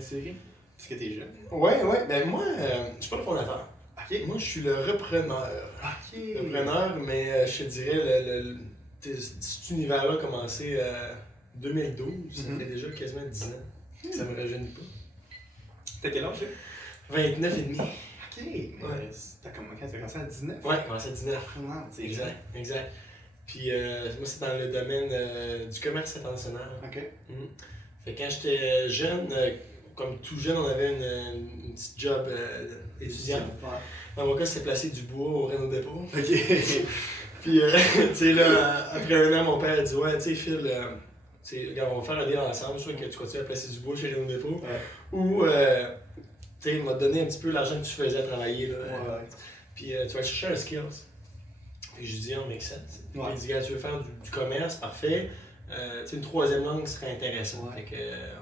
Série? Est-ce que t'es jeune? Ouais. Ben moi, je suis pas le fondateur. Ok. Moi, je suis le repreneur. Ok. Repreneur, mais je te dirais, cet univers-là a commencé en 2012. Ça fait déjà quasiment 10 ans. Ça me rajeunit pas. T'as quel âge, là? 29 et demi. Ok. Ouais. T'as commencé à 19? Ouais, commencé à 19. Non, c'est Exact. Puis moi, c'est dans le domaine du commerce international. Ok. Fait que quand j'étais jeune, comme tout jeune, on avait une petite job étudiant. Ouais. Dans mon cas, c'était placer du bois au Renault Dépôt. Ok. Puis, tu sais, là, après un an, mon père a dit: ouais, tu sais, Phil, regarde, on va faire un deal ensemble, soit que tu continues à placer du bois chez Renault Dépôt, ou, tu sais, il m'a donné un petit peu l'argent que tu faisais à travailler, là. Ouais. Puis, tu vas chercher un skills. Puis, je lui dis: on make sense. Puis, il dit: gars, tu veux faire du commerce, parfait. Tu sais, une troisième langue serait intéressant. Ouais. Fait que,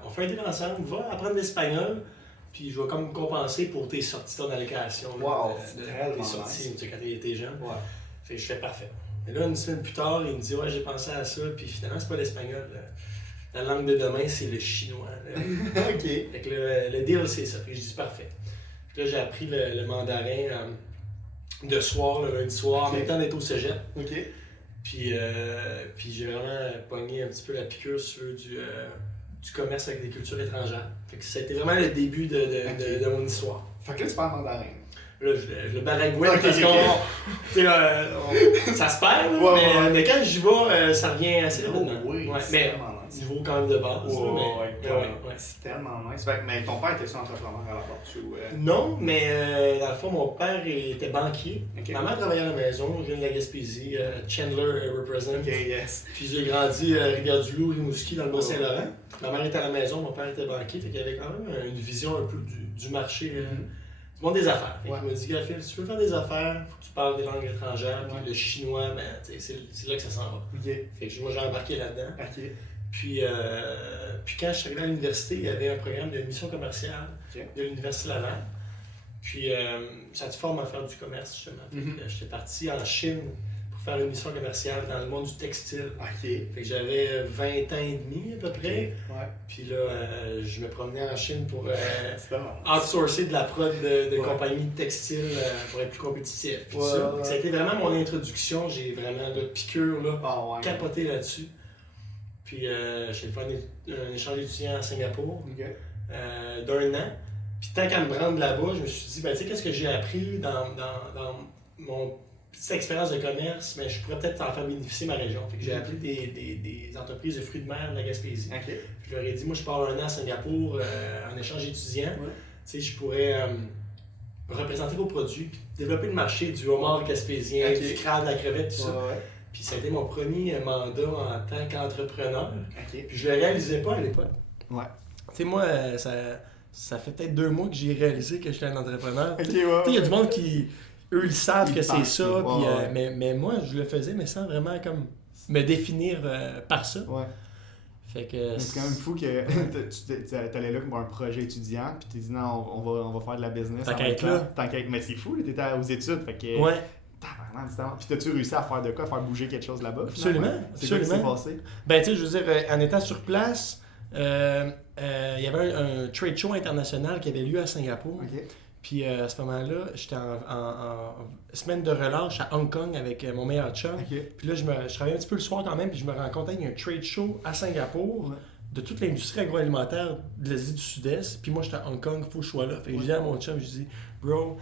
on fait un deal ensemble, va apprendre l'espagnol. Puis je vais comme compenser pour tes sorties, ton allocation. Wow, tes sorties, tu sais, quand t'es jeune. Ouais. Fait que je fais parfait. Et là, une semaine plus tard, il me dit: ouais, j'ai pensé à ça, puis finalement, c'est pas l'espagnol. La langue de demain, c'est le chinois. Ok. Fait que le deal, c'est ça. Puis je dis: parfait. Puis là, j'ai appris le mandarin de soir, le lundi soir, en même temps d'être au cégep. Ok. Puis j'ai vraiment pogné un petit peu la piqûre sur du commerce avec des cultures étrangères. Fait que ça a été vraiment le début de mon histoire. Fait que là, tu parles mandarin. Là, je le baragouine Ok, parce ok. qu'on. Tu sais, ça se perd, là, Ouais. mais quand j'y vais, ça revient assez rapidement. Oui, Ouais, c'est mais tellement nice. niveau quand même de base. là, Ouais. ouais. C'est tellement nice. Fait que, mais ton père était-tu entrepreneur à la base ou. Non, mais dans le fond, mon père était banquier. Ok. Ma mère travaillait à la maison, je viens de la Gaspésie, Chandler represent. Ok, yes. Puis j'ai grandi à Rivière-du-Loup, Rimouski, dans le Bas-Saint-Laurent. Ma mère était à la maison, mon père était banquier, fait qu'il y avait quand même une vision un peu du marché, du monde des affaires. Fait qu'il m'a dit: gars, Phil, si tu veux faire des affaires, faut que tu parles des langues étrangères, puis le chinois, ben, tu sais, c'est là que ça s'en va. Ok. Fait que moi, j'ai embarqué là-dedans. Ok. Puis quand je suis arrivé à l'université, il y avait un programme de mission commerciale de l'Université Laval. Puis ça te forme à faire du commerce, justement. Fait que j'étais parti en Chine pour faire une mission commerciale dans le monde du textile. Ok. Fait que j'avais 20 ans et demi à peu près. Ouais. Puis là, je me promenais en Chine pour C'est bon. outsourcer de la prod de Ouais. compagnies textiles pour être plus compétitif. Puis Ouais, ça. ouais. Ça a été vraiment mon introduction. J'ai vraiment de piqûre là, Ah ouais. capoté là-dessus. Puis j'ai fait un échange d'étudiants à Singapour Ok. d'un an. Puis tant qu'à me rendre là-bas, je me suis dit: ben, tu sais, qu'est-ce que j'ai appris dans mon petite expérience de commerce, mais je pourrais peut-être en faire bénéficier ma région. Fait que j'ai appelé des entreprises de fruits de mer de la Gaspésie. Ok. Puis je leur ai dit: moi, je pars un an à Singapour en échange étudiant. Ouais. Tu sais, je pourrais représenter vos produits, puis développer le marché du homard gaspésien, Ok. du crabe, de la crevette, tout ça. Ouais. Puis ça a été mon premier mandat en tant qu'entrepreneur. Ok. Puis je le réalisais pas à l'époque. Ouais. Tu sais, moi, ça fait peut-être 2 mois que j'ai réalisé que j'étais un entrepreneur. Ok, Tu sais, il y a du monde qui, eux, ils savent Ils que c'est pensent, ça, ouais, puis, ouais. mais moi, je le faisais, mais sans vraiment comme me définir par ça. Ouais. Fait que Mais c'est quand même fou que tu allais là pour un projet étudiant, puis tu t'es dit non, on va faire de la business. Tant en qu'à même être temps. là. Tant qu'à être. Mais c'est fou, t'étais aux études, fait que. Ouais, Tabarnak, c'est tellement- Puis t'as-tu réussi à faire de quoi, à faire bouger quelque chose là-bas? absolument. finalement? C'est quoi qui s'est Absolument. passé? Ben, tu sais, je veux dire, en étant sur place, il y avait un trade show international qui avait lieu à Singapour. Ok. Puis à ce moment-là, j'étais en semaine de relâche à Hong Kong avec mon meilleur chum. Ok. Puis là, je travaillais un petit peu le soir quand même, puis je me rends compte qu'il y a un trade show à Singapour Ouais. de toute l'industrie agroalimentaire de l'Asie du Sud-Est. Puis moi, j'étais à Hong Kong, il faut que je sois là. Fait que je dis à mon chum, je dis: bro,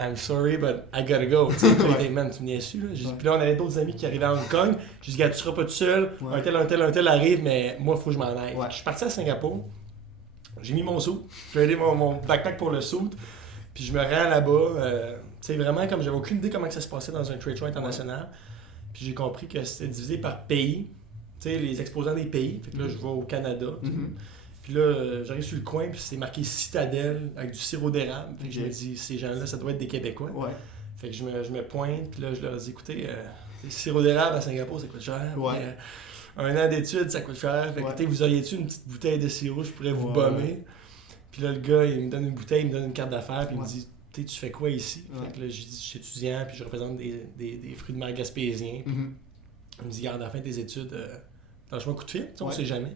I'm sorry, but I gotta go. Tu sais, puis il dit: man, tu me niaises dessus, là. J'ai dit, puis là, on avait d'autres amis qui arrivaient à Hong Kong. J'ai dit: gars, tu seras pas tout seul. Ouais. Un tel arrive, mais moi, il faut que je m'en aille. Ouais. Je suis parti à Singapour. J'ai mis mon suit. J'ai aidé mon backpack pour le suit. Puis je me rends là-bas. Tu sais, vraiment, comme j'avais aucune idée comment que ça se passait dans un trade show international. Puis j'ai compris que c'était divisé par pays. Tu sais, les exposants des pays. Fait que là, je vais au Canada. tu sais. Puis là, j'arrive sur le coin, puis c'est marqué Citadelle avec du sirop d'érable. Fait que je me dis: ces gens-là, ça doit être des Québécois. Ouais. Fait que je me pointe, puis là, je leur dis: écoutez, sirop d'érable à Singapour, ça coûte cher. Ouais. Puis, un an d'études, ça coûte cher. Fait que, Ouais. écoutez, vous auriez-tu une petite bouteille de sirop, je pourrais vous Ouais. bomber. Puis là, le gars, il me donne une bouteille, il me donne une carte d'affaires, puis il me Ouais. dit: tu fais quoi ici? Ouais. Fait que là, j'ai dit: je suis étudiant, puis je représente des fruits de mer gaspésiens. Puis il me dit: garde, à la fin de tes études, lâche-moi un coup de fil, on Ouais. sait jamais.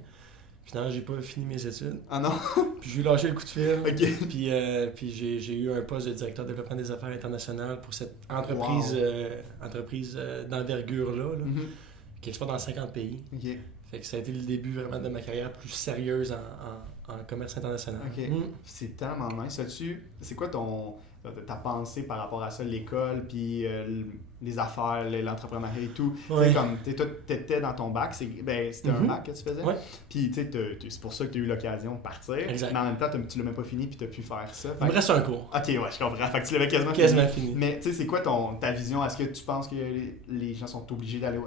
Finalement, j'ai pas fini mes études. Ah non? Puis j'ai lâché le coup de fil. Ok. Puis j'ai eu un poste de directeur de développement des affaires internationales pour cette entreprise, entreprise d'envergure-là, là, Mhm. qui exporte dans 50 pays. Ok. Fait que ça a été le début vraiment de ma carrière plus sérieuse en commerce international. Ok. C'est tellement nice. C'est quoi ta pensée par rapport à ça, l'école, puis les affaires, l'entrepreneuriat et tout? Ouais. Tu sais, comme toi, t'étais dans ton bac, c'était un bac que tu faisais? Ouais. Puis tu sais, c'est pour ça que tu as eu l'occasion de partir. Exact. Mais en même temps, tu l'as même pas fini, puis tu as pu faire ça. Il me reste un cours. Ok, ouais, je comprends. Fait que tu l'avais quasiment Fini. Mais tu sais, c'est quoi ta vision? Est-ce que tu penses que les gens sont obligés d'aller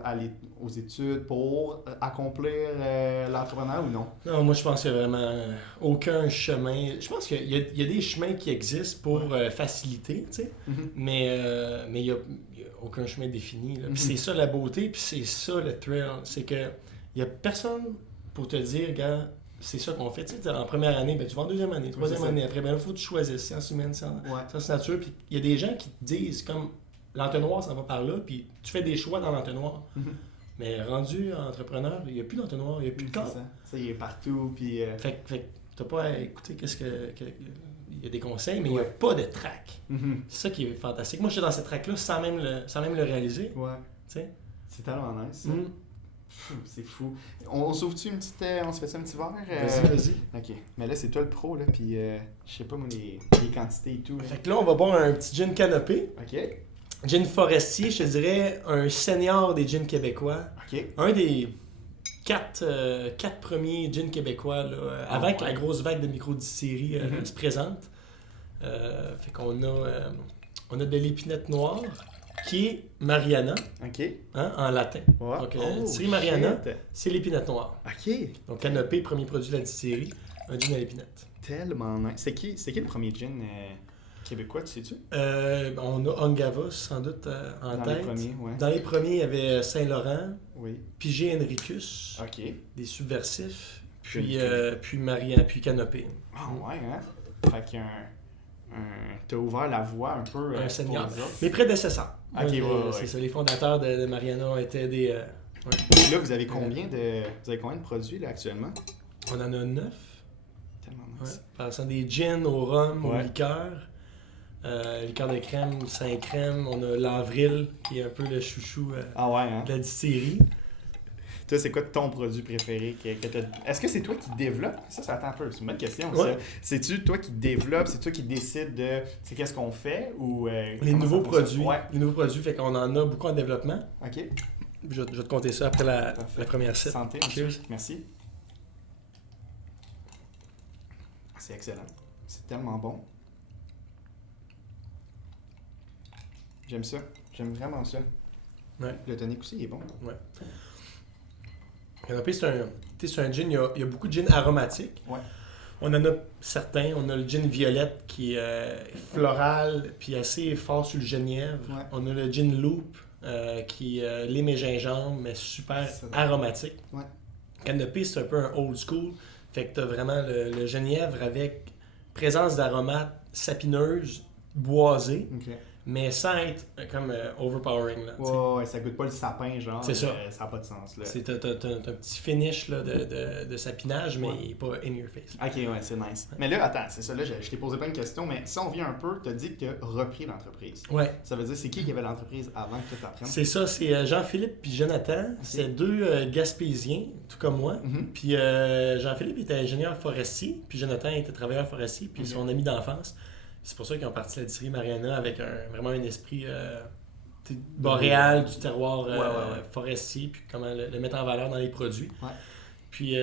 aux études pour accomplir l'entrepreneuriat ou non? Non, moi je pense qu'il n'y a vraiment aucun chemin. Je pense qu'il y a des chemins qui existent pour faciliter, tu sais, Mhm. mais il n'y a aucun chemin défini. Là. Puis Mhm. c'est ça la beauté, puis c'est ça le thrill. C'est que il n'y a personne pour te dire, gars, c'est ça qu'on fait. Tu sais, en première année, ben, tu vas en deuxième année, troisième c'est ça. année. Après, ben, il faut que tu choisisses sciences humaines, Ouais. sciences nature. Puis il y a des gens qui te disent, comme l'entonnoir, ça va par là, puis tu fais des choix dans l'entonnoir. Mhm. Mais rendu entrepreneur, il n'y a plus d'entonnoir, il n'y a plus de cadre. Ça, il est partout, puis... Fait que t'as pas à écouter il y a des conseils, mais il n'y a pas de track. Mhm. C'est ça qui est fantastique. Moi, je suis dans cette track-là sans même le réaliser. Ouais. Tu sais. C'est tellement nice, ça. Mm. C'est fou. On s'ouvre-tu une petite... on se fait ça un petit verre? Vas-y. Ok. Mais là, c'est toi le pro, là, puis je sais pas, moi, les quantités et tout. Là. Fait que là, on va boire un petit gin canopé. Ok. Gin forestier, je te dirais un senior des gins québécois. Ok. Un des quatre premiers gins québécois, là, avant ouais. que la grosse vague de microdistillerie Mhm. se présente. Fait qu'on on a de l'épinette noire, qui est Mariana, Ok. hein, en latin. Ouais. Donc, distillerie Mariana, shit. c'est l'épinette noire. Ok. Donc, canopé, premier produit de la distillerie, un gin à l'épinette. Tellement nice. C'est qui le premier gin québécois, tu sais-tu? On a Ongava, sans doute, en Dans tête. les premiers, ouais. Dans les premiers, il y avait Saint-Laurent, Oui. Pigé Henricus, Ok. des subversifs, Puis puis Mariana, puis Canopé. Ah ouais, hein? Fait qu'il y a t'as ouvert la voie un peu Un pour seigneur. les autres. Mes prédécesseurs. Ok, Moi, ouais. C'est ça, les fondateurs de Mariana étaient des... Là, vous avez combien de produits là, actuellement? On en a 9. Tellement Ouais. nice. Passant des gins au rhum, au Ouais. liqueur. Liqueur de crème, 5 crèmes. On a l'Avril, qui est un peu le chouchou Ah ouais, hein? de la distillerie. Toi, c'est quoi ton produit préféré que t'as... Est-ce que c'est toi qui développes? Ça attend un peu. C'est une bonne question. Ouais. Ça. C'est-tu toi qui développes? C'est toi qui décides de c'est qu'est-ce qu'on fait? Ou Les comment nouveaux ça fonctionne? produits. Ouais. Les nouveaux produits, fait qu'on en a beaucoup en développement. OK. Je vais te compter ça après la première sip. Santé, Cheers. monsieur. Merci. C'est excellent. C'est tellement bon. J'aime ça. J'aime vraiment ça. Ouais. Le tonic aussi, il est bon. Canopé, c'est un gin, il y a beaucoup de gin aromatiques. Ouais. On en a certains. On a le gin violette qui est floral puis assez fort sur le genièvre. Ouais. On a le gin loop qui est lime et gingembre, mais super Ça. aromatique. Ouais. Canopé, c'est un peu un old school. Fait que t'as vraiment le genièvre avec présence d'aromates sapineuses, boisées, OK. mais sans être comme overpowering. Là, tu sais. Ouais, ça goûte pas le sapin, genre. C'est ça. Ça n'a pas de sens, là. T'as un petit finish là, de sapinage, mais Ouais. il n'est pas in your face. Ok, ouais, c'est nice. Mais là, attends, c'est ça, là, je t'ai posé plein de questions, mais si on vient un peu, t'as dit que t'as repris l'entreprise. Ouais, Ça veut dire, c'est qui avait l'entreprise avant que tu t'apprennes? c'est ça, c'est Jean-Philippe puis Jonathan. C'est deux Gaspésiens, tout comme moi. Mhm. Puis Jean-Philippe était ingénieur forestier, puis Jonathan était travailleur forestier, puis Ok. son ami d'enfance. C'est pour ça qu'ils ont parti la distillerie Mariana avec vraiment un esprit boréal du terroir Ouais. forestier, puis comment le mettre en valeur dans les produits. Ouais. Puis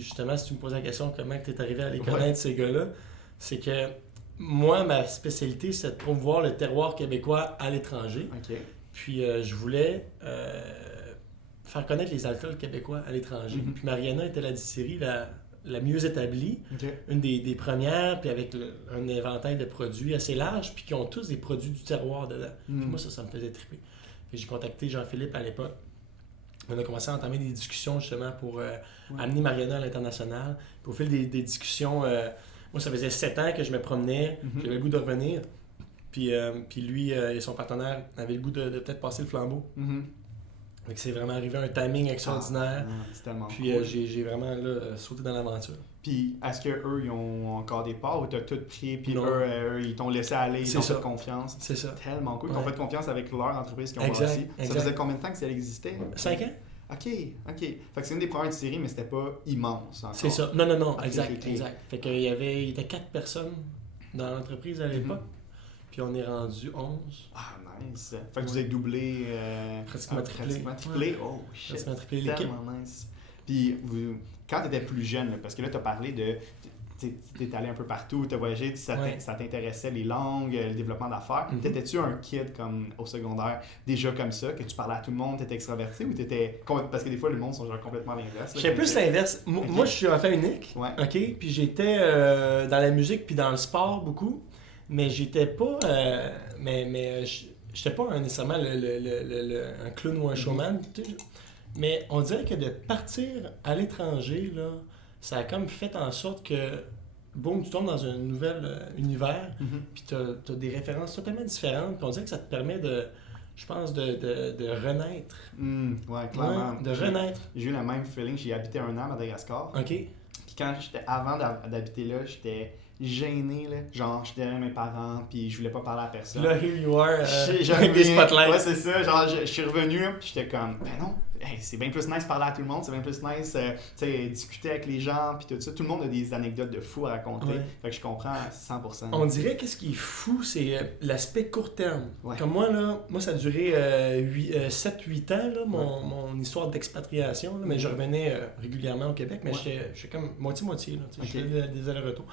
justement, si tu me poses la question comment tu es arrivé à les Ouais. connaître, ces gars-là, c'est que moi, ma spécialité, c'est de promouvoir le terroir québécois à l'étranger. Ok. Puis je voulais faire connaître les alcools québécois à l'étranger. Mhm. Puis Mariana était la distillerie la mieux établie, Ok. une des premières, puis avec un éventail de produits assez large, puis qui ont tous des produits du terroir dedans. Puis Mm. moi, ça me faisait triper. Puis j'ai contacté Jean-Philippe à l'époque. On a commencé à entamer des discussions justement pour amener Mariana à l'international. Puis au fil des discussions, moi, ça faisait 7 ans que je me promenais, Mhm. j'avais le goût de revenir. Puis lui et son partenaire avaient le goût de peut-être passer le flambeau. Mhm. Fait que c'est vraiment arrivé un timing extraordinaire. C'est tellement Puis cool. j'ai vraiment là, sauté dans l'aventure. Puis est-ce qu'eux, ils ont encore des parts ou t'as tout pris, puis Non. eux, ils t'ont laissé aller, ils C'est t'ont ça. fait confiance? C'est ça. Tellement cool. Ils Ouais. t'ont fait confiance avec leur entreprise qu'ils ont Exact, bâtie. Ça exact. faisait combien de temps que ça existait? 5 ans? Ok. Fait que c'est une des premières séries, mais c'était pas immense encore. C'est ça. Non, Ok, exact, ok. exact. Fait qu'il il était 4 personnes dans l'entreprise à l'époque. Puis on est rendu 11. Ah, nice. Fait que vous avez doublé... Pratiquement triplé. Pratiquement triplé. Oh, shit. Pratiquement triplé l'équipe. Tellement nice. Puis, quand tu étais plus jeune, là, parce que là, tu as parlé de. Tu es allé un peu partout, tu as voyagé, ça t'intéressait les langues, le développement d'affaires. Mhm. T'étais-tu un kid comme au secondaire, déjà comme ça, que tu parlais à tout le monde, t'étais extraverti ou t'étais. Parce que des fois, le monde sont genre complètement l'inverse. J'étais plus l'inverse. Moi, je suis enfant unique. Ouais. OK? Puis j'étais dans la musique puis dans le sport beaucoup. Mais j'étais pas. J'étais pas nécessairement un clown ou un showman. Tu sais. Mais on dirait que de partir à l'étranger, là, ça a comme fait en sorte que, boum, tu tombes dans un nouvel univers, Mhm. puis tu as des références totalement différentes, puis on dirait que ça te permet je pense, de renaître. Ouais, clairement. Ouais, de renaître. J'ai eu le même feeling, j'ai habité un an à Madagascar. OK? Puis avant d'habiter là, j'étais gêné, là. Genre, j'étais derrière mes parents, puis je voulais pas parler à personne. Là, here you are, J'ai avec des spotlights. Ouais, c'est ça. Genre, je suis revenu, puis j'étais comme, ben non, c'est bien plus nice parler à tout le monde, c'est bien plus nice, tu sais, discuter avec les gens, puis tout ça. Tout le monde a des anecdotes de fou à raconter. Ouais. Fait que je comprends à 100%. On dirait que ce qui est fou, c'est l'aspect court terme. Ouais. Comme moi, ça a duré 7-8 ans, là, mon histoire d'expatriation. Là, mais je revenais régulièrement au Québec, mais j'étais comme moitié-moitié. Là, tu sais, Ok. Je faisais des allers-retours.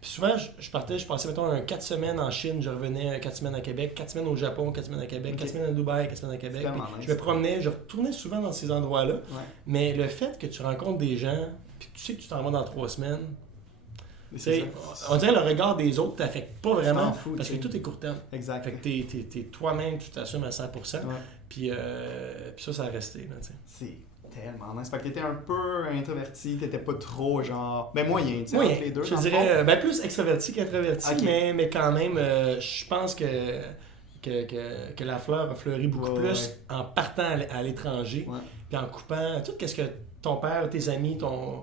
Puis souvent, je passais, mettons, 4 semaines en Chine, je revenais 4 semaines à Québec, 4 semaines au Japon, 4 semaines à Québec, Ok. 4 semaines à Dubaï, 4 semaines à Québec. C'est tellement Puis nice. je me promenais, je retournais souvent dans ces endroits-là. Ouais. Mais le fait que tu rencontres des gens, puis que tu sais que tu t'en vas dans 3 semaines, C'est on dirait le regard des autres t'affecte pas vraiment t'en fous, parce que tu sais. tout est court terme. Exact. Fait que t'es toi-même, tu t'assumes à 100%. Ouais. Puis ça a resté. Là, tu sais. C'est tellement nice. Fait que t'étais un peu introverti, t'étais pas trop genre. Ben moyen, tu sais, Moyen, entre les deux. je dans le dirais fond. plus extraverti qu'introverti, Ok. mais quand même, je pense que la fleur a fleuri beaucoup Ouais, plus ouais. en partant à l'étranger, Ouais. puis en coupant tout ce que ton père, tes amis,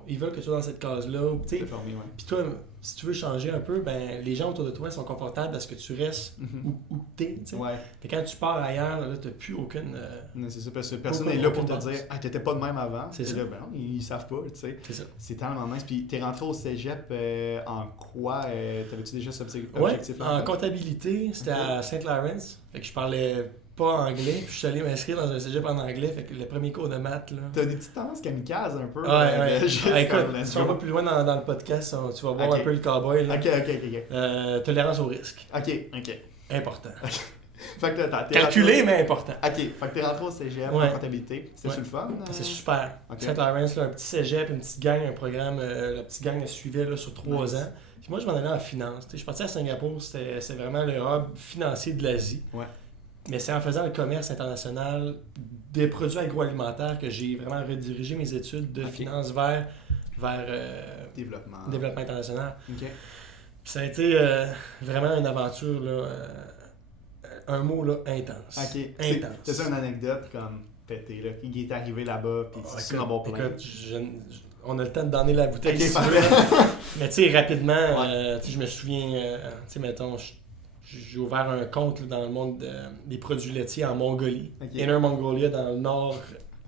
ils veulent que tu sois dans cette case-là. Tu sais. T'es formé, ouais. Puis toi, si tu veux changer un peu, ben les gens autour de toi sont confortables parce que tu restes Mhm. où t'es. Tu sais. Ouais. Puis quand tu pars ailleurs, là, t'as plus aucune. Non, c'est ça, parce que personne Aucun- n'est là pour aucune te base. dire « Ah, t'étais pas de même avant. » C'est T'es ça. là, ben non, ils savent pas, tu sais. C'est ça. C'est tellement nice. Puis t'es rentré au cégep en quoi? T'avais-tu déjà ce Ouais, objectif-là? en comptabilité, c'était Ok. à Saint Lawrence. Fait que je parlais pas anglais, puis je suis allé m'inscrire dans un cégep en anglais. Fait que le premier cours de maths, là. T'as des petites tendances kamikazes un peu. Ouais. juste Écoute, comme, let's si on go. va plus loin dans le podcast, tu vas voir Ok. un peu le cowboy. Là. Ok. Tolérance au risque. Ok. Important. Fait que t'es Calculé, rentré- mais important. Ok. Fait que t'es rentré au cégep Ouais. en comptabilité. C'était-tu Ouais. le fun? C'est super. Ok. Saint Lawrence, là, un petit cégep, une petite gang, un programme, la petite gang elle suivait là, sur 3 Nice. ans. Puis moi, je m'en allais en finance. Tu sais, je suis parti à Singapour, c'est vraiment le hub financier de l'Asie. Ouais. Mais c'est en faisant le commerce international des produits agroalimentaires que j'ai vraiment redirigé mes études de Ok. finance vers Développement. développement international. Ok. Ça a été vraiment une aventure, là, un mot là, intense. Ok. Intense. C'est ça une anecdote comme pété, là. Qui est arrivé là-bas, puis Ah, c'est un bon plein. écoute, on a le temps de donner la bouteille. Ok, si tu parfait. veux. Mais tu sais, rapidement, Ouais. tu sais, je me souviens, tu sais, mettons, j'ai ouvert un compte là, dans le monde des produits laitiers en Mongolie. Ok. Inner Mongolia, dans le nord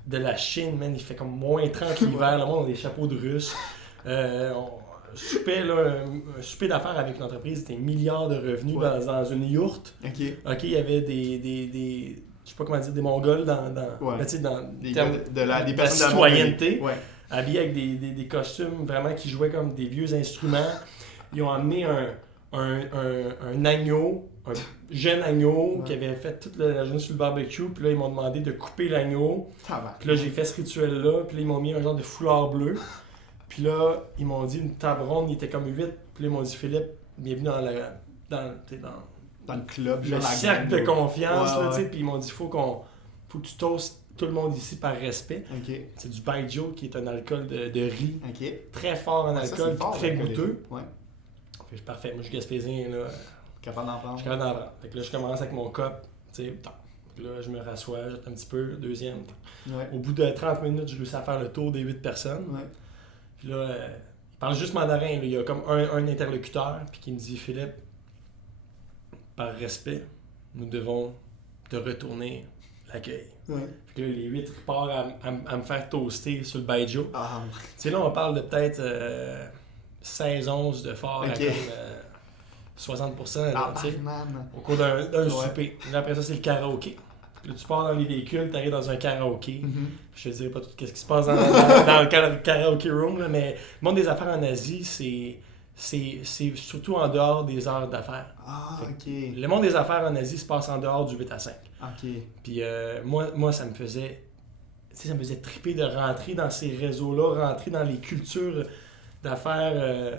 de la Chine, man, il fait comme moins 30 l'hiver, le monde a des chapeaux de Russes. On soupait, là, un souper d'affaires avec une entreprise, c'était milliards de revenus Ouais. dans une yourte. Ok. OK, il y avait je sais pas comment dire, des Mongols dans Ouais. ben, tu sais, dans Des termes des de la personnes de citoyenneté. Ouais. Habillés avec des costumes vraiment qui jouaient comme des vieux instruments. Ils ont amené un agneau, un jeune agneau Ouais. qui avait fait toute la journée sur le barbecue. Puis là, ils m'ont demandé de couper l'agneau. Tabarnak. Puis là, j'ai fait ce rituel-là. Puis là, ils m'ont mis un genre de foulard bleu. Puis là, ils m'ont dit une table ronde, il était comme 8. Puis là, ils m'ont dit Philippe, bienvenue dans Dans le club, le genre la cercle gang, de confiance. Ouais, là, tu sais. ouais. Puis ils m'ont dit faut que tu toastes tout le monde ici par respect. Ok. C'est du baijiu qui est un alcool de riz. Ok. Très fort en Ouais, ça, alcool, c'est fort, puis très l'alcool, goûteux. Ouais. Puis parfait, moi je suis gaspésien, là. Capable d'en Je prendre. suis capable d'en prendre. Fait que là, je commence avec mon cop, tu sais, Puis là, je me rassois, jette un petit peu, deuxième. Ouais. Au bout de 30 minutes, je réussis à faire le tour des 8 personnes. Ouais. Puis là, il parle juste mandarin. Là. Il y a comme un interlocuteur, puis qui me dit, Philippe, par respect, nous devons te retourner l'accueil. Ouais. Puis là, les 8 repartent à me faire toaster sur le baijiu. Ah, Tu sais, là, on parle de peut-être 16 onces de fort à Ok. comme 60%. Là, tu sais, man. au cours d'un Ouais. souper. Là, après ça, c'est le karaoké. Là, tu pars dans les véhicules, tu arrives dans un karaoké. Mhm. Je te dirai pas tout ce qui se passe dans le karaoké room, là, mais le monde des affaires en Asie, c'est surtout en dehors des heures d'affaires. Ah, ok. Le monde des affaires en Asie se passe en dehors du 8 à 5. Ok. Puis moi, ça me faisait triper de rentrer dans ces réseaux-là, rentrer dans les cultures d'affaires.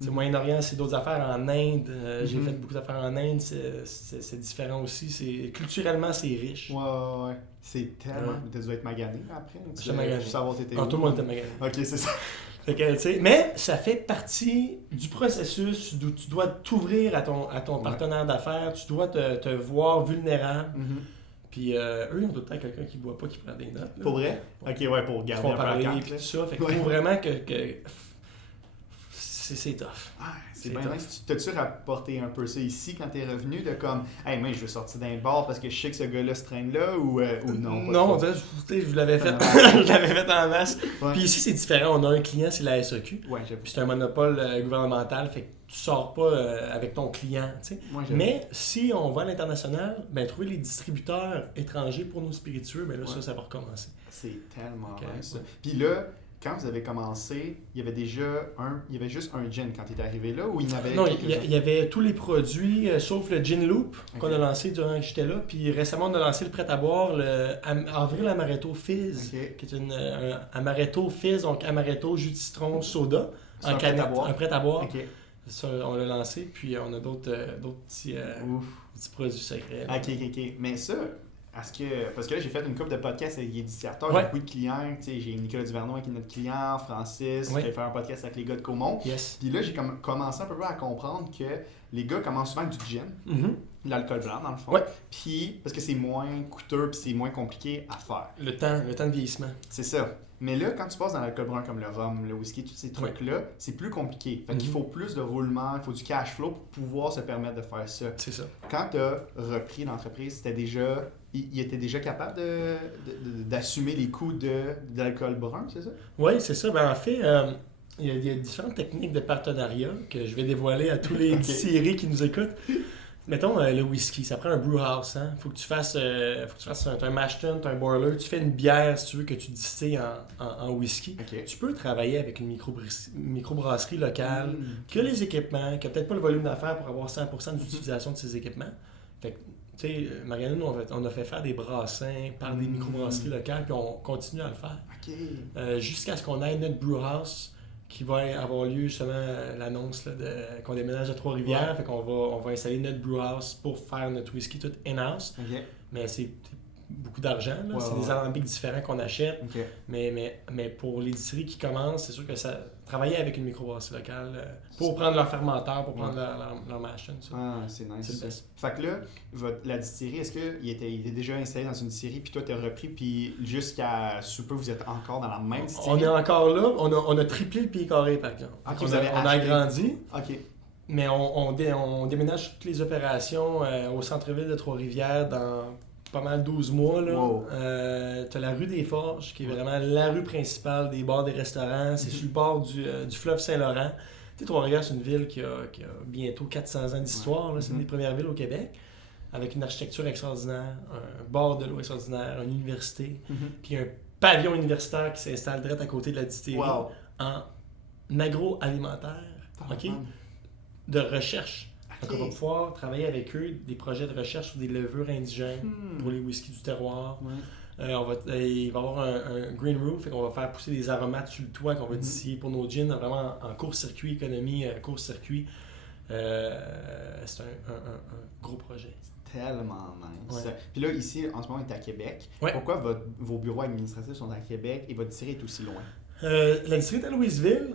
Tu sais, Moyen-Orient, c'est d'autres affaires. En Inde, j'ai fait beaucoup d'affaires en Inde, c'est différent aussi. Culturellement, c'est riche. Ouais. C'est tellement. Ouais. Tu dois être magané après. Tu J'étais magané. dois savoir t'étais Non, où. tout le monde était magané. Ok, c'est ça. Fait que, tu sais, mais ça fait partie du processus où tu dois t'ouvrir à ton Ouais. partenaire d'affaires, tu dois te voir vulnérable. Mhm. Puis eux, ils ont tout le temps quelqu'un qui boit pas, qui prend des notes. là. Pour vrai? Ok, ouais, pour Ils garder font un peu la parler carte. puis là. tout ça. Fait qu'il Ouais. faut vraiment que c'est tough. Ah, c'est C'est bien tough. nice. T'as-tu rapporté un peu ça ici quand t'es revenu de comme, hey, moi, je veux sortir d'un bar parce que je sais que ce gars-là se traîne là ou non? Pas Non, trop? tu sais, je l'avais fait, Ah. je l'avais fait en masse. Ouais. Puis ici, c'est différent. On a un client, c'est la SAQ. Ouais, j'avoue. Puis c'est un monopole gouvernemental. Fait que tu sors pas avec ton client, tu sais. Moi, j'avoue. Mais si on va à l'international, ben trouver les distributeurs étrangers pour nos spiritueux, ben là, Ouais. ça va recommencer. C'est tellement Ok, nice. ouais. Puis là, quand vous avez commencé, il y avait juste un gin quand tu es arrivé là ou il y en avait Non, quelques-uns? il y avait tous les produits, sauf le Gin Loop qu'on Ok. a lancé durant que j'étais là. Puis récemment, on a lancé le prêt-à-boire, le Avril Amaretto Fizz, Ok. qui est un Amaretto Fizz, donc Amaretto jus de citron soda, C'est en un canette, prêt-à-boire? un prêt-à-boire. Ok. Ça, on l'a lancé, puis on a d'autres petits produits secrets. là. Ok. Mais ça, parce que là, j'ai fait une couple de podcasts avec les initiateurs, Ouais. j'ai beaucoup de clients. Tu sais, j'ai Nicolas Duvernon qui est notre client, Francis, Ouais. j'ai fait un podcast avec les gars de Comont. Yes. Puis là, j'ai commencé un peu à comprendre que les gars commencent souvent avec du gin, Mhm. de l'alcool blanc dans le fond. Ouais. Puis, parce que c'est moins coûteux puis c'est moins compliqué à faire. Le temps de vieillissement. C'est ça. Mais là, quand tu passes dans l'alcool brun comme le rhum, le whisky, tous ces trucs-là, c'est plus compliqué. Fait qu'il Mhm. faut plus de roulement, il faut du cash flow pour pouvoir se permettre de faire ça. C'est ça. Quand tu as repris l'entreprise, il était déjà capable d'assumer les coûts de l'alcool brun, c'est ça? Oui, c'est ça. Ben, en fait, il y a différentes techniques de partenariat que je vais dévoiler à tous les Ok. distilleries qui nous écoutent. Mettons le whisky, ça prend un brew house. Hein? Faut que tu fasses un mash tun, un boiler. Tu fais une bière si tu veux que tu distilles en whisky. Ok. Tu peux travailler avec une microbrasserie locale Mm. qui a les équipements, qui a peut-être pas le volume d'affaires pour avoir 100% d'utilisation de ces équipements. Fait que, tu sais, Marianne, on a fait faire des brassins par des microbrasseries locales, puis on continue à le faire. Ok. Jusqu'à ce qu'on ait notre brew house qui va avoir lieu justement l'annonce là, qu'on déménage à Trois-Rivières. Ouais. Fait qu'on va installer notre brew house pour faire notre whisky tout in-house. Ok. Mais c'est beaucoup d'argent. Là. Ouais, C'est ouais. des alambics différents qu'on achète. Ok. Mais pour les distilleries qui commencent, c'est sûr que ça travailler avec une microbrasserie locale pour prendre leur fermenteur, pour prendre leur mash tun, ça. Ah, c'est nice. C'est le ça. best. Fait que là, la distillerie, est-ce qu'il était déjà installé dans une distillerie, puis toi, t'as repris, puis jusqu'à sous peu, vous êtes encore dans la même On distillerie? est encore là. On a triplé le pied carré, par exemple. Ok, on vous avez a acheté. agrandi. Ok. Mais on déménage toutes les opérations au centre-ville de Trois-Rivières dans pas mal 12 mois. Wow. Tu as la rue des Forges, qui est vraiment la rue principale des bars, des restaurants. C'est sur le bord du fleuve Saint-Laurent. Tu sais, Trois-Rivières, c'est une ville qui a bientôt 400 ans d'histoire. là. C'est une des premières villes au Québec, avec une architecture extraordinaire, un bord de l'eau extraordinaire, une université, puis un pavillon universitaire qui s'installe direct à côté de la distillerie Wow. en agroalimentaire. OK? De recherche. Ok. Donc, on va pouvoir travailler avec eux des projets de recherche sur des levures indigènes pour les whiskies du terroir. Ouais. Il va y avoir un green roof, fait qu'on va faire pousser des aromates sur le toit qu'on va distiller pour nos gins, vraiment en court-circuit, économie, court-circuit. C'est un gros projet. Tellement nice. Ouais. Puis là, ici, en ce moment, on est à Québec. Ouais. Pourquoi vos bureaux administratifs sont à Québec et votre distillerie est aussi loin? La distillerie à Louisville,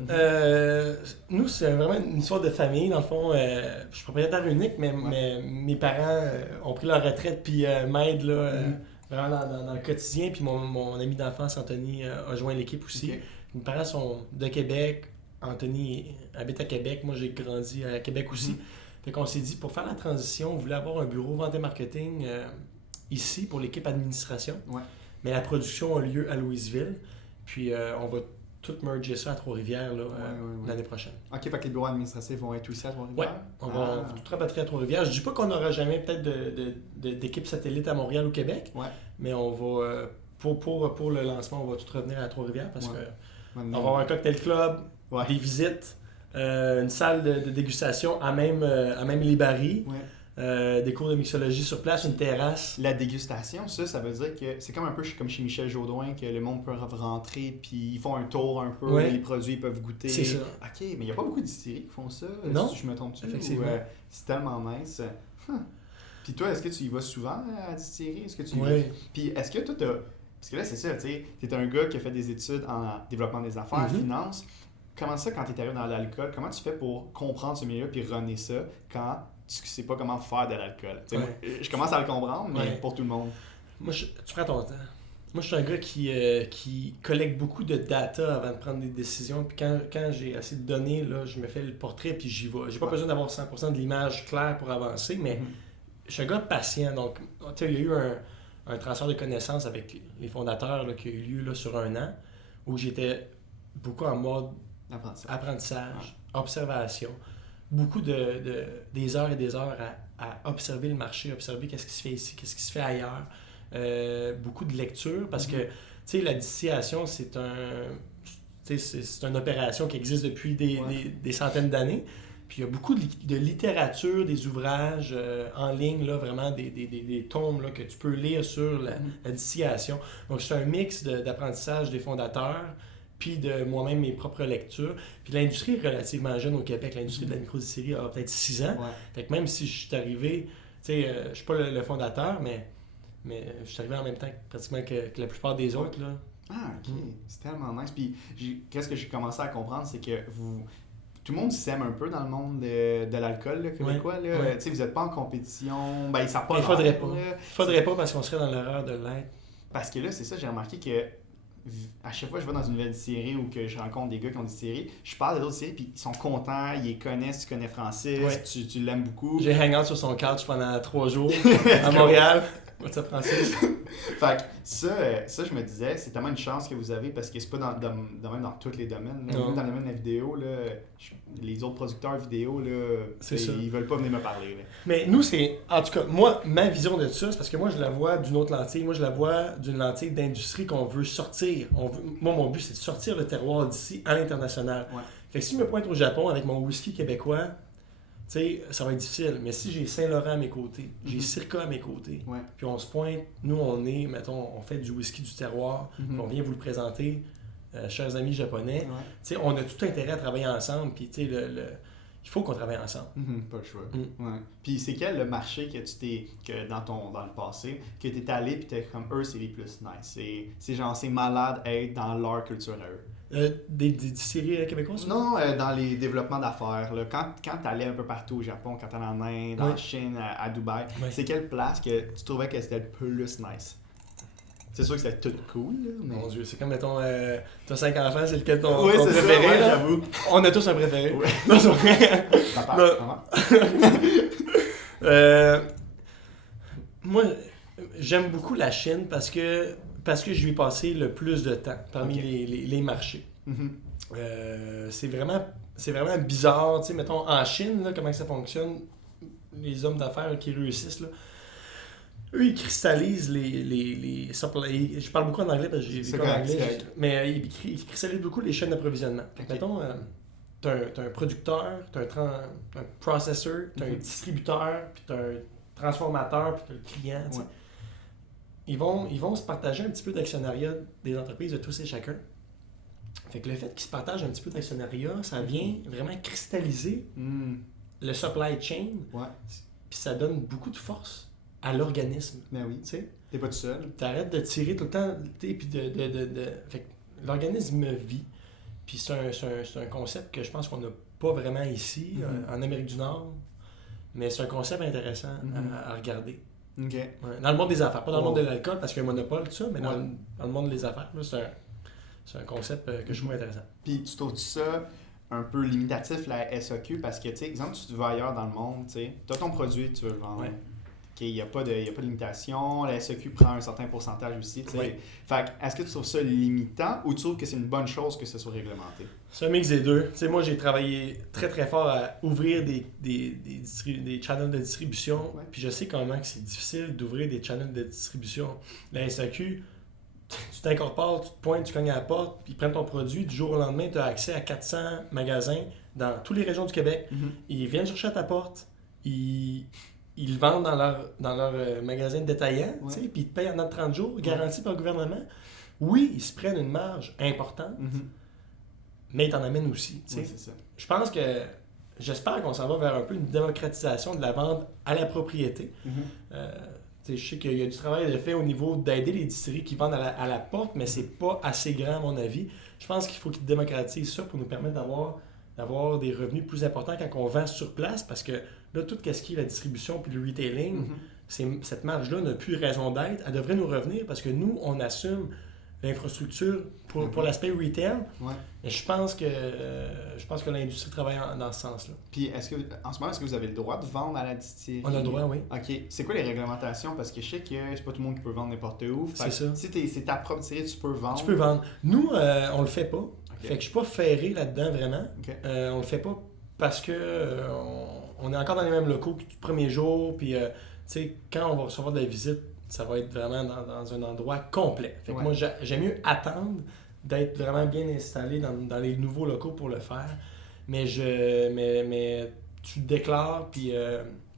nous, c'est vraiment une histoire de famille. Dans le fond, je suis propriétaire unique, mais mes parents ont pris leur retraite puis m'aident là, vraiment dans le quotidien. Puis mon ami d'enfance, Anthony, a joint l'équipe aussi. Ok. Mes parents sont de Québec. Anthony habite à Québec. Moi, j'ai grandi à Québec aussi. Fait qu'on s'est dit, pour faire la transition, on voulait avoir un bureau vente et marketing ici pour l'équipe administration. Ouais. Mais la production a lieu à Louisville. Puis on va tout merger ça à Trois-Rivières là, l'année prochaine. Ok, fait que les bureaux administratifs vont être aussi à Trois-Rivières? Ouais, on va tout rapatrier à Trois-Rivières. Je dis pas qu'on n'aura jamais peut-être d'équipe satellite à Montréal ou Québec, mais on va, pour le lancement, on va tout revenir à Trois-Rivières parce qu'on va avoir un cocktail club, des visites, une salle de dégustation à même les barils. Des cours de mixologie sur place, une terrasse. La dégustation, ça veut dire que c'est comme un peu comme chez Michel Jourdouin, que le monde peut rentrer, puis ils font un tour un peu, les produits, ils peuvent goûter. C'est ça. Ok, mais il n'y a pas beaucoup de distilleries qui font ça, non, si je me trompe-tu? Effectivement. C'est tellement nice. Puis toi, est-ce que tu y vas souvent à la distillerie? Est-ce que tu y vas? Puis est-ce que toi, parce que là, c'est ça, tu sais, t'es un gars qui a fait des études en développement des affaires, finance. Comment ça, quand t'es arrivé dans l'alcool, comment tu fais pour comprendre ce milieu puis runner ça quand tu sais pas comment faire de l'alcool? Moi, je commence à le comprendre, mais pour tout le monde. Moi, tu prends ton temps. Moi, je suis un gars qui collecte beaucoup de data avant de prendre des décisions. Puis quand j'ai assez de données, là, je me fais le portrait puis j'y vais. J'ai pas besoin d'avoir 100% de l'image claire pour avancer, mais je suis un gars patient. Donc, il y a eu un transfert de connaissances avec les fondateurs là, qui a eu lieu là, sur 1 an, où j'étais beaucoup en mode apprentissage, observation. Beaucoup des heures et des heures à observer le marché, observer qu'est-ce qui se fait ici, qu'est-ce qui se fait ailleurs. Beaucoup de lecture parce que la distillation, c'est une opération qui existe depuis des centaines d'années. Puis il y a beaucoup de littérature, des ouvrages en ligne, là, vraiment des tomes là, que tu peux lire sur la distillation. Donc c'est un mix d'apprentissage des fondateurs, puis de moi-même mes propres lectures. Puis l'industrie est relativement jeune au Québec. L'industrie de la microdistillerie a peut-être 6 ans. Fait que même si je suis arrivé, je suis pas le fondateur, mais je suis arrivé en même temps pratiquement que la plupart des autres. Là. Ah, ok. C'est tellement nice. Puis qu'est-ce que j'ai commencé à comprendre, c'est que tout le monde s'aime un peu dans le monde de l'alcool là, québécois. Là. Vous n'êtes pas en compétition. Ben, ça pas. Il faudrait pas parce qu'on serait dans l'erreur de l'être. Parce que là, c'est ça, j'ai remarqué que à chaque fois que je vais dans une nouvelle distillerie ou que je rencontre des gars qui ont des distilleries, je parle d'autres distilleries puis ils sont contents, ils les connaissent, tu connais Francis, tu l'aimes beaucoup. J'ai hang out sur son couch pendant 3 jours à Montréal. What's up, Francis? Fait que ça, je me disais, c'est tellement une chance que vous avez parce que c'est pas même dans tous les domaines. Même dans le domaine de la vidéo, là, les autres producteurs vidéo, là, ils veulent pas venir me parler. Là. Mais nous, c'est. En tout cas, moi, ma vision de ça, c'est parce que moi, je la vois d'une autre lentille. Moi, je la vois d'une lentille d'industrie qu'on veut sortir. Moi, mon but, c'est de sortir le terroir d'ici à l'international. Fait que si je me pointe au Japon avec mon whisky québécois, tu sais, ça va être difficile, mais si j'ai Saint-Laurent à mes côtés, j'ai Circa à mes côtés, puis on se pointe, nous on fait du whisky du terroir, on vient vous le présenter, chers amis japonais, tu sais, on a tout intérêt à travailler ensemble, puis tu sais, il faut qu'on travaille ensemble. Pas le choix. Puis c'est quel le marché que dans le passé, que t'es allé, puis t'es comme eux, c'est les plus nice, c'est malade être dans leur culture à eux. Des distilleries québécoises? Non, dans les développements d'affaires. Là. Quand tu allais un peu partout au Japon, quand tu allais en Inde, en Chine, à Dubaï, c'est quelle place que tu trouvais que c'était le plus nice? C'est sûr que c'était tout cool. Là, mais... Mon Dieu, c'est comme, mettons, t'as 5 enfants, c'est lequel ton c'est préféré? Ça, là? j'avoue. On a tous un préféré. Ouais. Non, c'est vrai. Moi, j'aime beaucoup la Chine parce que je lui ai passé le plus de temps parmi les marchés. C'est vraiment bizarre. Tu sais, mettons, en Chine, là, comment ça fonctionne, les hommes d'affaires qui réussissent, là, eux, ils cristallisent les supply. Je parle beaucoup en anglais parce que j'ai vécu en anglais. Mais ils cristallisent beaucoup les chaînes d'approvisionnement. Mettons, t'as un producteur, t'as un processor, t'as un distributeur, puis t'as un transformateur, puis t'as le client. Ils vont se partager un petit peu d'actionnariat des entreprises de tous et chacun. Fait que le fait qu'ils se partagent un petit peu d'actionnariat, ça vient vraiment cristalliser le supply chain. Puis ça donne beaucoup de force à l'organisme. Ben oui. Tu sais? T'es pas tout seul. T'arrêtes de tirer tout le temps, puis fait que l'organisme vit. Puis c'est un concept que je pense qu'on n'a pas vraiment ici, en Amérique du Nord. Mais c'est un concept intéressant à regarder. OK. Ouais, dans le monde des affaires, pas dans le monde de l'alcool parce qu'il y a un monopole, tout ça, mais dans le monde des affaires, là, c'est un concept que je trouve intéressant. Puis tu trouves ça un peu limitatif, la SAQ, parce que, tu sais, exemple, tu vas ailleurs dans le monde, tu sais, tu as ton produit, tu veux le vendre. Ouais. Il n'y a pas de limitation, la SAQ prend un certain pourcentage aussi, tu sais. Ouais. Fait que, est-ce que tu trouves ça limitant ou tu trouves que c'est une bonne chose que ce soit réglementé? C'est un mix des deux. Tu sais, moi, j'ai travaillé très très fort à ouvrir des channels de distribution. Ouais. Puis je sais comment que c'est difficile d'ouvrir des channels de distribution. La SAQ, tu t'incorpores, tu te pointes, tu cognes à la porte, puis ils prennent ton produit. Du jour au lendemain, tu as accès à 400 magasins dans toutes les régions du Québec. Ils viennent chercher à ta porte. Ils le vendent dans leur magasin détaillant, tu sais, puis ils te payent en 30 jours, garanti par le gouvernement. Oui, ils se prennent une marge importante, mais ils t'en amènent aussi. Tu sais. Oui, c'est ça. Je pense que, j'espère qu'on s'en va vers un peu une démocratisation de la vente à la propriété. Je sais qu'il y a du travail de fait au niveau d'aider les distilleries qui vendent à la porte, mais c'est pas assez grand à mon avis. Je pense qu'il faut qu'ils démocratisent ça pour nous permettre d'avoir des revenus plus importants quand on vend sur place, parce que là, tout ce qui est la distribution puis le retailing, cette marge-là n'a plus raison d'être. Elle devrait nous revenir parce que nous, on assume l'infrastructure pour l'aspect retail. Ouais. Et je pense que l'industrie travaille dans ce sens-là. Puis, en ce moment, est-ce que vous avez le droit de vendre à la distillerie? On a le droit, oui. OK. C'est quoi les réglementations? Parce que je sais que c'est pas tout le monde qui peut vendre n'importe où. C'est ça. Si c'est ta propre distillerie, tu peux vendre. Tu peux vendre. Nous, on le fait pas. Okay. Fait que je suis pas ferré là-dedans, vraiment. Okay. On le fait pas parce que on est encore dans les mêmes locaux que le premier jour. Puis, tu sais, quand on va recevoir de la visite, ça va être vraiment dans un endroit complet. Fait que moi, j'aime mieux attendre d'être vraiment bien installé dans les nouveaux locaux pour le faire. Mais tu déclares, puis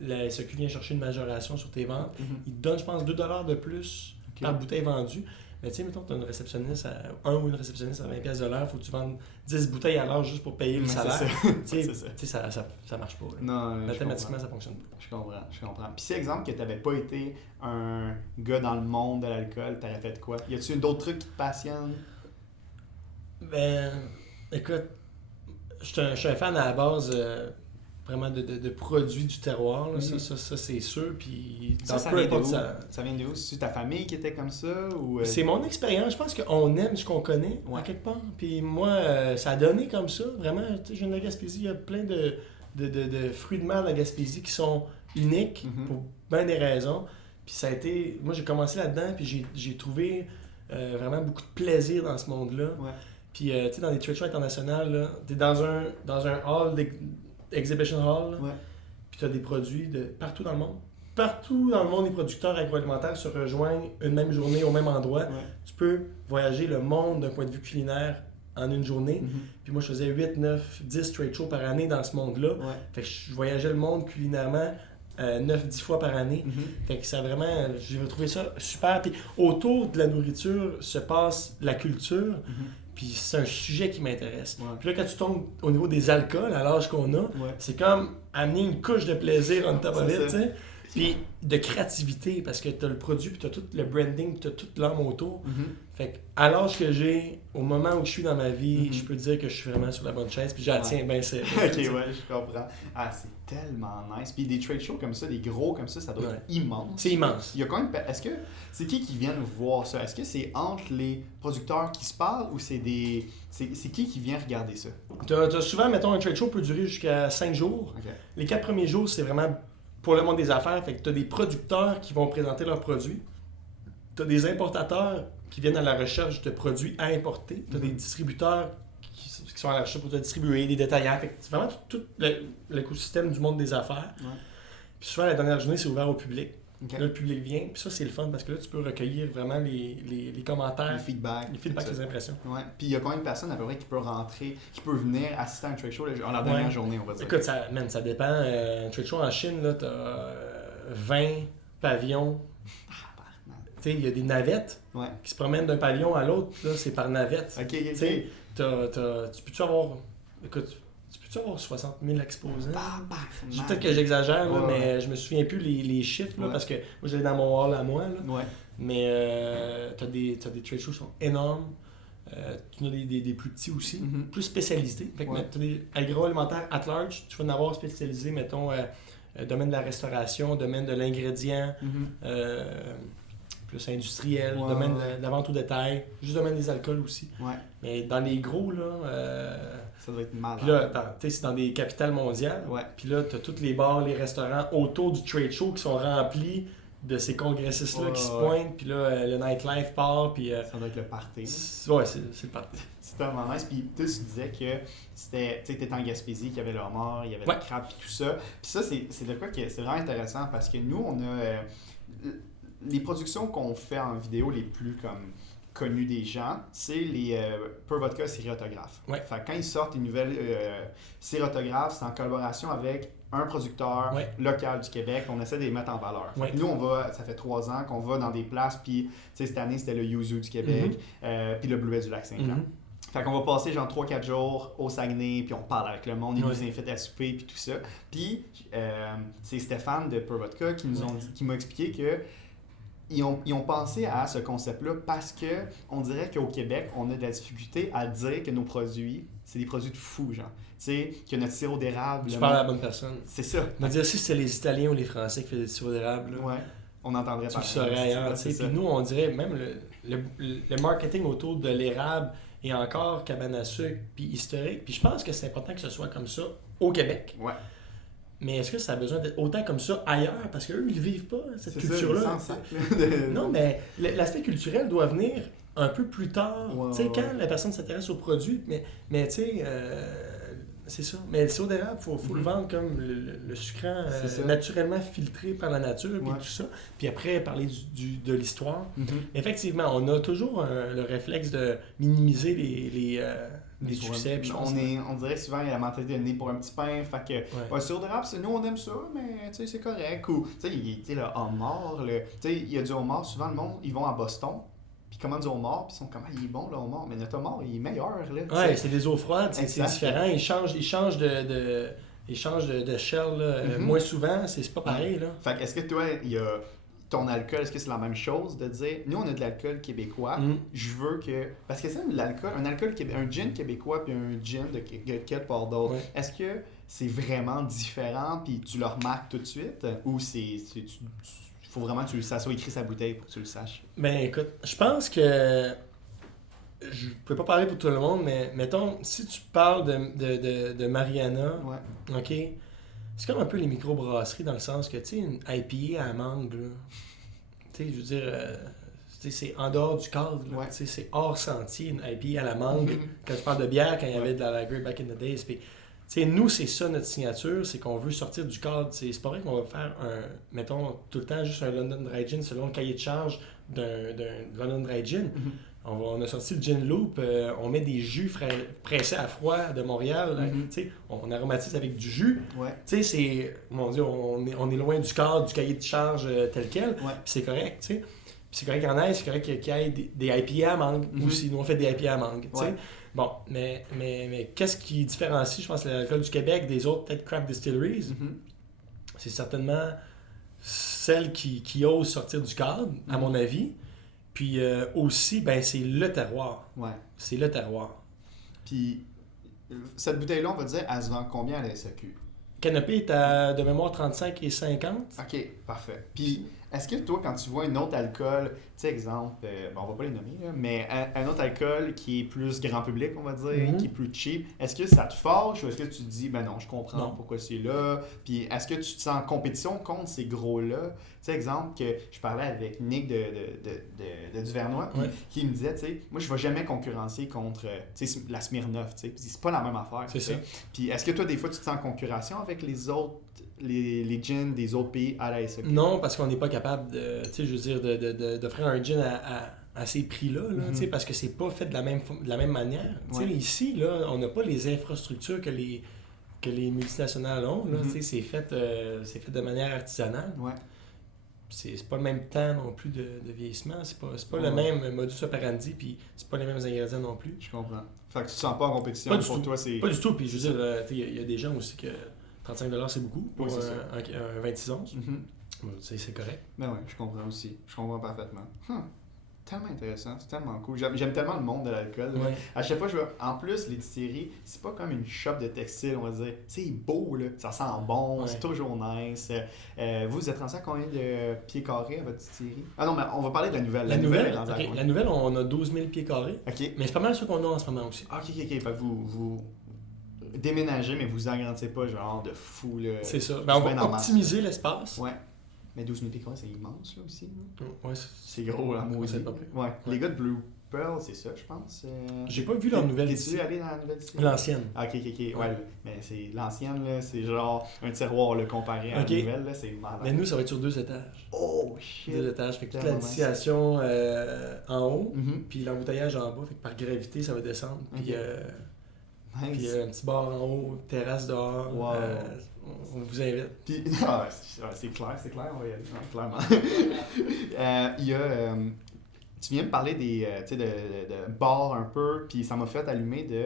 la SAQ vient chercher une majoration sur tes ventes. Ils te donnent, je pense, 2$ de plus par bouteille vendue. Mais tu sais, mettons que tu as une réceptionniste un ou une réceptionniste à 20$ de l'heure, il faut que tu vendes 10 bouteilles à l'heure juste pour payer le salaire. Tu sais, ça marche pas. Non, mathématiquement, ça fonctionne pas. Je comprends. Puis si, exemple, que tu n'avais pas été un gars dans le monde de l'alcool, tu aurais fait quoi? Y a-tu d'autres trucs qui te passionnent? Ben, écoute, je suis un fan à la base vraiment de produits du terroir. Là. Ça c'est sûr. Puis ça vient d'où? Ça vient d'où? C'est ta famille qui était comme ça? Ou C'est mon expérience. Je pense qu'on aime ce qu'on connaît, à quelque part. Puis moi, ça a donné comme ça. Vraiment, tu sais, je viens de la Gaspésie. Il y a plein de fruits de mer de la Gaspésie qui sont uniques pour bien des raisons. Puis ça a été... Moi, j'ai commencé là-dedans, puis j'ai trouvé vraiment beaucoup de plaisir dans ce monde-là. Ouais. Puis, tu sais, dans des trade shows internationales, tu es dans un hall, exhibition hall, puis tu as des produits de partout dans le monde. Partout dans le monde, les producteurs agroalimentaires se rejoignent une même journée au même endroit. Ouais. Tu peux voyager le monde d'un point de vue culinaire en une journée. Puis moi, je faisais 8, 9, 10 trade shows par année dans ce monde-là. Ouais. Fait que je voyageais le monde culinairement 9-10 fois par année. Fait que ça vraiment, j'ai trouvé ça super. Puis autour de la nourriture se passe la culture. Puis c'est un sujet qui m'intéresse. Ouais. Puis là, quand tu tombes au niveau des alcools, à l'âge qu'on a, c'est comme amener une couche de plaisir en top of it, tu sais. Puis de créativité, parce que tu as le produit, puis tu as tout le branding, puis tu as toute l'âme autour. Fait que à l'âge que j'ai, au moment où je suis dans ma vie, je peux dire que je suis vraiment sur la bonne chaise, puis j'en tiens bien serré. Ok, je comprends. Ah, c'est tellement nice. Puis des trade shows comme ça, des gros comme ça doit être immense. C'est immense. Il y a quand même... Est-ce que c'est qui vient voir ça? Est-ce que c'est entre les producteurs qui se parlent ou c'est des... C'est qui vient regarder ça? T'as souvent, mettons, un trade show peut durer jusqu'à 5 jours. Okay. Les 4 premiers jours, c'est vraiment pour le monde des affaires. Fait que t'as des producteurs qui vont présenter leurs produits. T'as des importateurs qui viennent à la recherche de produits à importer. T'as des distributeurs qui sont à la recherche pour te distribuer, des détaillants. Fait que c'est vraiment tout l'écosystème du monde des affaires. Puis souvent, la dernière journée, c'est ouvert au public. Okay. Là, le public vient, puis ça, c'est le fun parce que là, tu peux recueillir vraiment les commentaires, les feedbacks, les impressions. Ouais. Puis il y a combien de personnes à peu près qui peut rentrer, qui peut venir assister à un trade show en la dernière journée, on va dire? Écoute, ça dépend. Un trade show en Chine, là, t'as 20 pavillons. Tu sais, il y a des navettes qui se promènent d'un pavillon à l'autre, là, c'est par navette. OK. Tu sais, tu peux-tu avoir... Écoute, tu peux-tu avoir 60 000 exposants? Peut-être que j'exagère, là, mais je me souviens plus les chiffres, là, parce que moi, j'allais dans mon hall à moi. Là, mais t'as des trade shows qui sont énormes. Tu as des plus petits aussi, Mhm. plus spécialisés. Fait que Ouais. tu as des agroalimentaires at large, tu vas en avoir spécialisé, mettons, domaine de la restauration, domaine de l'ingrédient, Mhm. plus industriel, Ouais, domaine ouais. de la vente au détail, juste domaine des alcools aussi. Ouais, Mais dans les gros, là, ça doit être mal. puis là, tu sais, c'est dans des capitales mondiales. Ouais. Puis là, tu as tous les bars, les restaurants autour du trade show qui sont remplis de ces congressistes-là Ouais, qui se ouais. pointent. Puis là, le nightlife part. Puis Ça doit être le party. ouais, c'est le party. C'est tellement nice. Puis tu disais que c'était, tu sais, t'étais en Gaspésie, qu'il y avait le homard, il y avait Ouais. le crabe, puis tout ça. Puis ça, c'est de quoi que c'est vraiment intéressant parce que nous, on a les productions qu'on fait en vidéo les plus comme connues des gens, c'est les Pure Vodka série autographe. Ouais. Fait que quand ils sortent une nouvelle série autographe, c'est en collaboration avec un producteur Ouais. local du Québec. On essaie de les mettre en valeur. Fait Ouais. que nous, ça fait 3 ans qu'on va dans des places, puis tu sais, cette année, c'était le Yuzu du Québec, puis le Bleuet du Lac-Saint-Jean. Mhm. Fait qu'on va passer genre 3-4 jours au Saguenay, puis on parle avec le monde, ils Ouais. nous invitent à souper, puis tout ça. Puis c'est Stéphane de Pure Vodka qui qui m'a expliqué que ils ont pensé à ce concept-là parce que on dirait qu'au Québec, on a de la difficulté à dire que nos produits, c'est des produits de fou, genre. Tu sais, que notre sirop d'érable... Tu le parles à monde- la bonne personne. C'est ça. Me dire si c'était les Italiens ou les Français qui faisaient du sirop d'érable, là, Ouais. On entendrait tu le parler. saurais ailleurs. C'est tu sais. ça. Puis nous, on dirait même le marketing autour de l'érable est encore cabane à sucre puis historique. Puis je pense que c'est important que ce soit comme ça au Québec. Ouais. Mais est-ce que ça a besoin d'être autant comme ça ailleurs? Parce qu'eux, ils ne vivent pas, cette C'est culture-là. ça, sans sac, là. Non, mais l'aspect culturel doit venir un peu plus tard. Ouais, Tu sais, ouais, quand ouais. la personne s'intéresse au produit, mais tu sais, c'est ça. Mais le sirop d'érable, il faut le vendre comme le sucrant C'est ça. naturellement filtré par la nature, puis Ouais. tout ça. Puis après, parler de l'histoire. Mhm. Effectivement, on a toujours le réflexe de minimiser les Sur succès. puis je pense on dirait souvent il y a la mentalité de nez pour un petit pain. Fait que, Ouais. sirop d'érable, nous on aime ça, mais tu sais, c'est correct. Ou, tu sais, le homard, tu sais, il y a du homard, souvent le monde, ils vont à Boston, puis ils commandent du homard, puis ils sont comme, ah, il est bon le homard, mais notre homard, il est meilleur, là. tu Ouais, sais. c'est des eaux froides, c'est Exact. différent. Ils changent de shell là, Mhm. moins souvent, c'est pas pareil. Là. Fait que, est-ce que toi, il y a ton alcool, est-ce que c'est la même chose de dire, nous on a de l'alcool québécois, Mhm. je veux que. Parce que c'est l'alcool, un gin québécois puis un gin de quel part d'autre. Ouais. Est-ce que c'est vraiment différent puis tu le remarques tout de suite ou il faut vraiment que ça soit écrit sa bouteille pour que tu le saches? Ben écoute, je pense que je peux pas parler pour tout le monde, mais mettons, si tu parles de Mariana, Ouais. ok, c'est comme un peu les microbrasseries dans le sens que, tu sais, une IPA à la mangue, là, tu sais, je veux dire, tu sais, c'est en dehors du cadre, là, Ouais. tu sais, c'est hors sentier, une IPA à la mangue. Mhm. Quand tu parles de bière, quand il y avait Ouais. de la lager back in the days, puis, tu sais, nous, c'est ça notre signature, c'est qu'on veut sortir du cadre. C'est pas vrai qu'on va faire mettons, tout le temps juste un London Dry Gin selon le cahier de charge d'un London Dry Gin. Mhm. On a sorti le Gin Loop, on met des jus pressés à froid de Montréal. Mhm. Tu sais, on aromatise avec du jus. Ouais. Tu sais, c'est, mon Dieu, on est loin du cadre, du cahier de charge tel quel. Ouais. Puis c'est correct, tu sais. Puis c'est correct qu'il y en ait, c'est correct qu'il y ait des IPA à mangue Mhm. aussi. Nous, on fait des IPA à mangue, tu sais. Ouais. Bon, mais qu'est-ce qui différencie, je pense, l'alcool du Québec des autres, peut-être craft distilleries? Mhm. C'est certainement celle qui ose sortir du cadre, à Mhm. mon avis. Puis aussi, ben, c'est le terroir. Ouais. C'est le terroir. Puis cette bouteille-là, on va dire, elle se vend combien à la SAQ? Canopée est à, de mémoire, 35 et 50. Ok, parfait. Puis, est-ce que toi, quand tu vois un autre alcool, tu sais, exemple, bon, on va pas les nommer, là, mais un autre alcool qui est plus grand public, on va dire, Mhm. qui est plus cheap, est-ce que ça te fâche ou est-ce que tu te dis, ben non, je comprends Non. pourquoi c'est là? Puis, est-ce que tu te sens en compétition contre ces gros-là? Tu sais, exemple, que je parlais avec Nick de Duvernois, puis Ouais. qui me disait, tu sais, moi, je vais jamais concurrencer contre tu sais, la Smirnoff, tu sais. Puis c'est pas la même affaire. C'est tu sais. ça. Puis, est-ce que toi, des fois, tu te sens en concurrence avec les autres, les gins des autres pays à la SAQ? Non, parce qu'on n'est pas capable de, tu sais, je veux dire, d'offrir un gin à ces prix-là, là, Mhm. tu sais, parce que c'est pas fait de la même manière. Tu sais, Ouais. ici, là, on n'a pas les infrastructures que les multinationales ont. Là, Mhm. tu sais, c'est fait de manière artisanale. Ouais. C'est pas le même temps non plus de vieillissement. C'est pas Ouais. le même modus operandi, puis c'est pas les mêmes ingrédients non plus. Je comprends. Fait que tu te sens pas en compétition. Pas du pour tout. toi, c'est. Pas du tout. Puis je veux dire, tu sais, il y a des gens aussi que 35$ c'est beaucoup pour Oui, c'est ça. un 26 onces. Mhm. Tu sais, c'est correct. Ben ouais, je comprends aussi. Je comprends parfaitement. tellement intéressant, c'est tellement cool. J'aime tellement le monde de l'alcool. Ouais. À chaque fois, je vois. En plus, les distilleries, c'est pas comme une shop de textile, on va dire. C'est beau, là. Ça sent bon, c'est toujours nice. Vous êtes rendu à combien de pieds carrés à votre distillerie? Ah non, mais on va parler de la nouvelle. La nouvelle, est rendue à combien? la nouvelle, on a 12 000 pieds carrés. OK. Mais c'est pas mal ce qu'on a en ce moment aussi. OK. Fait que vous déménagez, mais vous agrandissez pas genre de fou, là. C'est ça. Ben, on va optimiser l'espace. Ouais. Mais 12 000 pieds carrés, c'est immense, là, aussi. Là. Ouais, c'est gros, là, moi aussi. Ouais. Les gars de Blue Pearl, c'est ça, je pense. J'ai pas vu leur nouvelle distillerie. T'es-tu allé dans la nouvelle distillerie? L'ancienne. OK. Ouais, mais c'est l'ancienne, là, c'est genre un tiroir, là, comparé à la nouvelle, là, c'est malade. Mais nous, ça va être sur 2 étages. Oh, shit! 2 étages, fait que toute la distillation en haut, puis l'embouteillage en bas, fait que par gravité, ça va descendre. Puis nice. Puis un petit bar en haut, terrasse dehors. Wow. On vous invite. Puis, c'est clair, on va y aller, clairement. Il y a, tu viens me parler de bars un peu, puis ça m'a fait allumer de...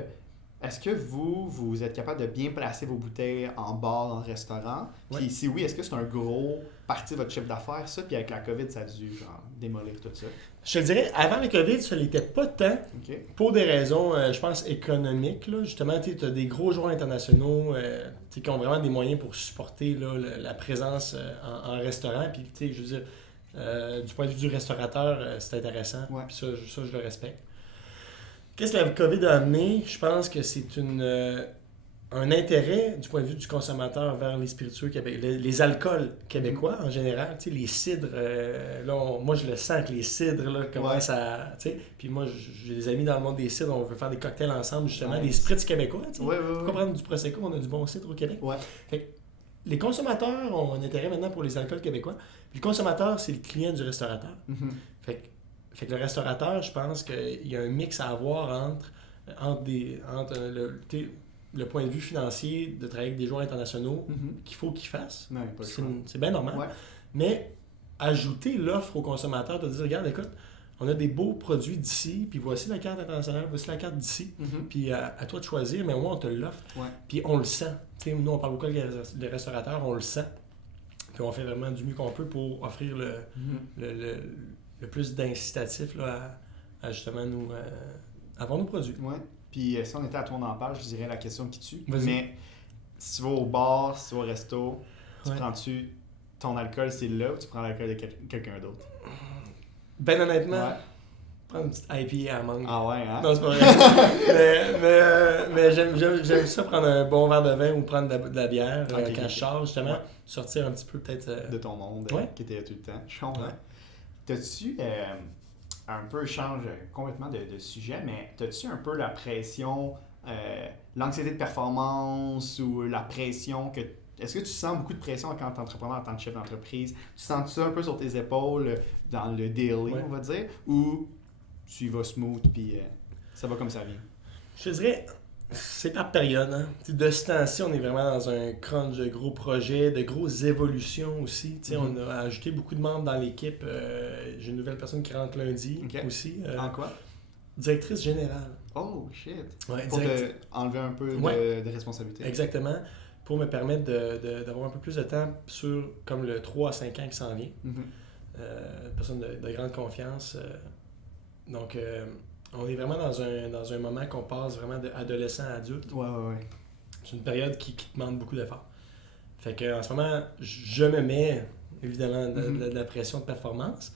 Est-ce que vous êtes capable de bien placer vos bouteilles en bar, en restaurant? Puis si oui, est-ce que c'est un gros partie de votre chiffre d'affaires, ça? Puis avec la COVID, ça a dû genre démolir tout ça? Je te dirais, avant la COVID, ça l'était pas tant. Okay. Pour des raisons, je pense, économiques. Là. Justement, tu as des gros joueurs internationaux qui ont vraiment des moyens pour supporter là, la présence en restaurant. Puis, je veux dire, du point de vue du restaurateur, c'est intéressant. Ouais. Puis ça, je le respecte. Qu'est-ce que la COVID a amené? Je pense que c'est un intérêt du point de vue du consommateur vers les spiritueux québécois, les alcools québécois en général. Tu sais, les cidres, moi je le sens que les cidres là, commencent à... Tu sais, puis moi j'ai des amis dans le monde des cidres, on veut faire des cocktails ensemble justement, des spritz québécois. Tu sais. Pourquoi prendre du Prosecco? On a du bon cidre au Québec. Fait que les consommateurs ont un intérêt maintenant pour les alcools québécois. Puis le consommateur, c'est le client du restaurateur. Fait que le restaurateur, je pense qu'il y a un mix à avoir entre le point de vue financier de travailler avec des joueurs internationaux qu'il faut qu'ils fassent. C'est bien normal. Ouais. Mais ajouter l'offre au consommateur de dire, regarde, écoute, on a des beaux produits d'ici, puis voici la carte internationale, voici la carte d'ici, puis à toi de choisir, mais au moins on te l'offre. Ouais. Puis on le sent. T'sais, nous, on parle beaucoup avec les restaurateurs, on le sent. Puis on fait vraiment du mieux qu'on peut pour offrir le plus d'incitatifs là, à justement nous avoir nos produits. Ouais. Puis si on était à ton empage, je dirais la question qui tue. Vas-y. Mais si tu vas au bar, si tu vas au resto, tu prends-tu ton alcool, c'est là ou tu prends l'alcool de quelqu'un d'autre? Ben honnêtement, prendre une petite IPA à mangue. Ah ouais, hein? Non, c'est pas vrai. mais j'aime ça prendre un bon verre de vin ou prendre de la bière quand je charge, justement. Sortir un petit peu peut-être... de ton monde qui était là tout le temps. Je comprends. T'as-tu... un peu change complètement de sujet, mais as-tu un peu la pression, l'anxiété de performance ou la pression que... Est-ce que tu sens beaucoup de pression quand tu es entrepreneur, en tant que chef d'entreprise? Tu sens ça un peu sur tes épaules dans le daily, on va dire, ou tu y vas smooth puis ça va comme ça vient? Je te dirais, c'est par période. Hein? De ce temps-ci, on est vraiment dans un crunch de gros projets, de grosses évolutions aussi. On a ajouté beaucoup de membres dans l'équipe. J'ai une nouvelle personne qui rentre lundi aussi. En quoi? Directrice générale. Oh, shit! Ouais, pour enlever un peu de responsabilité. Exactement. Pour me permettre d'avoir un peu plus de temps sur comme le 3 à 5 ans qui s'en vient. Personne de grande confiance. Donc... on est vraiment dans un moment qu'on passe vraiment d'adolescent à adulte. Ouais. C'est une période qui demande beaucoup d'efforts. Fait que en ce moment, je me mets évidemment de la pression de performance,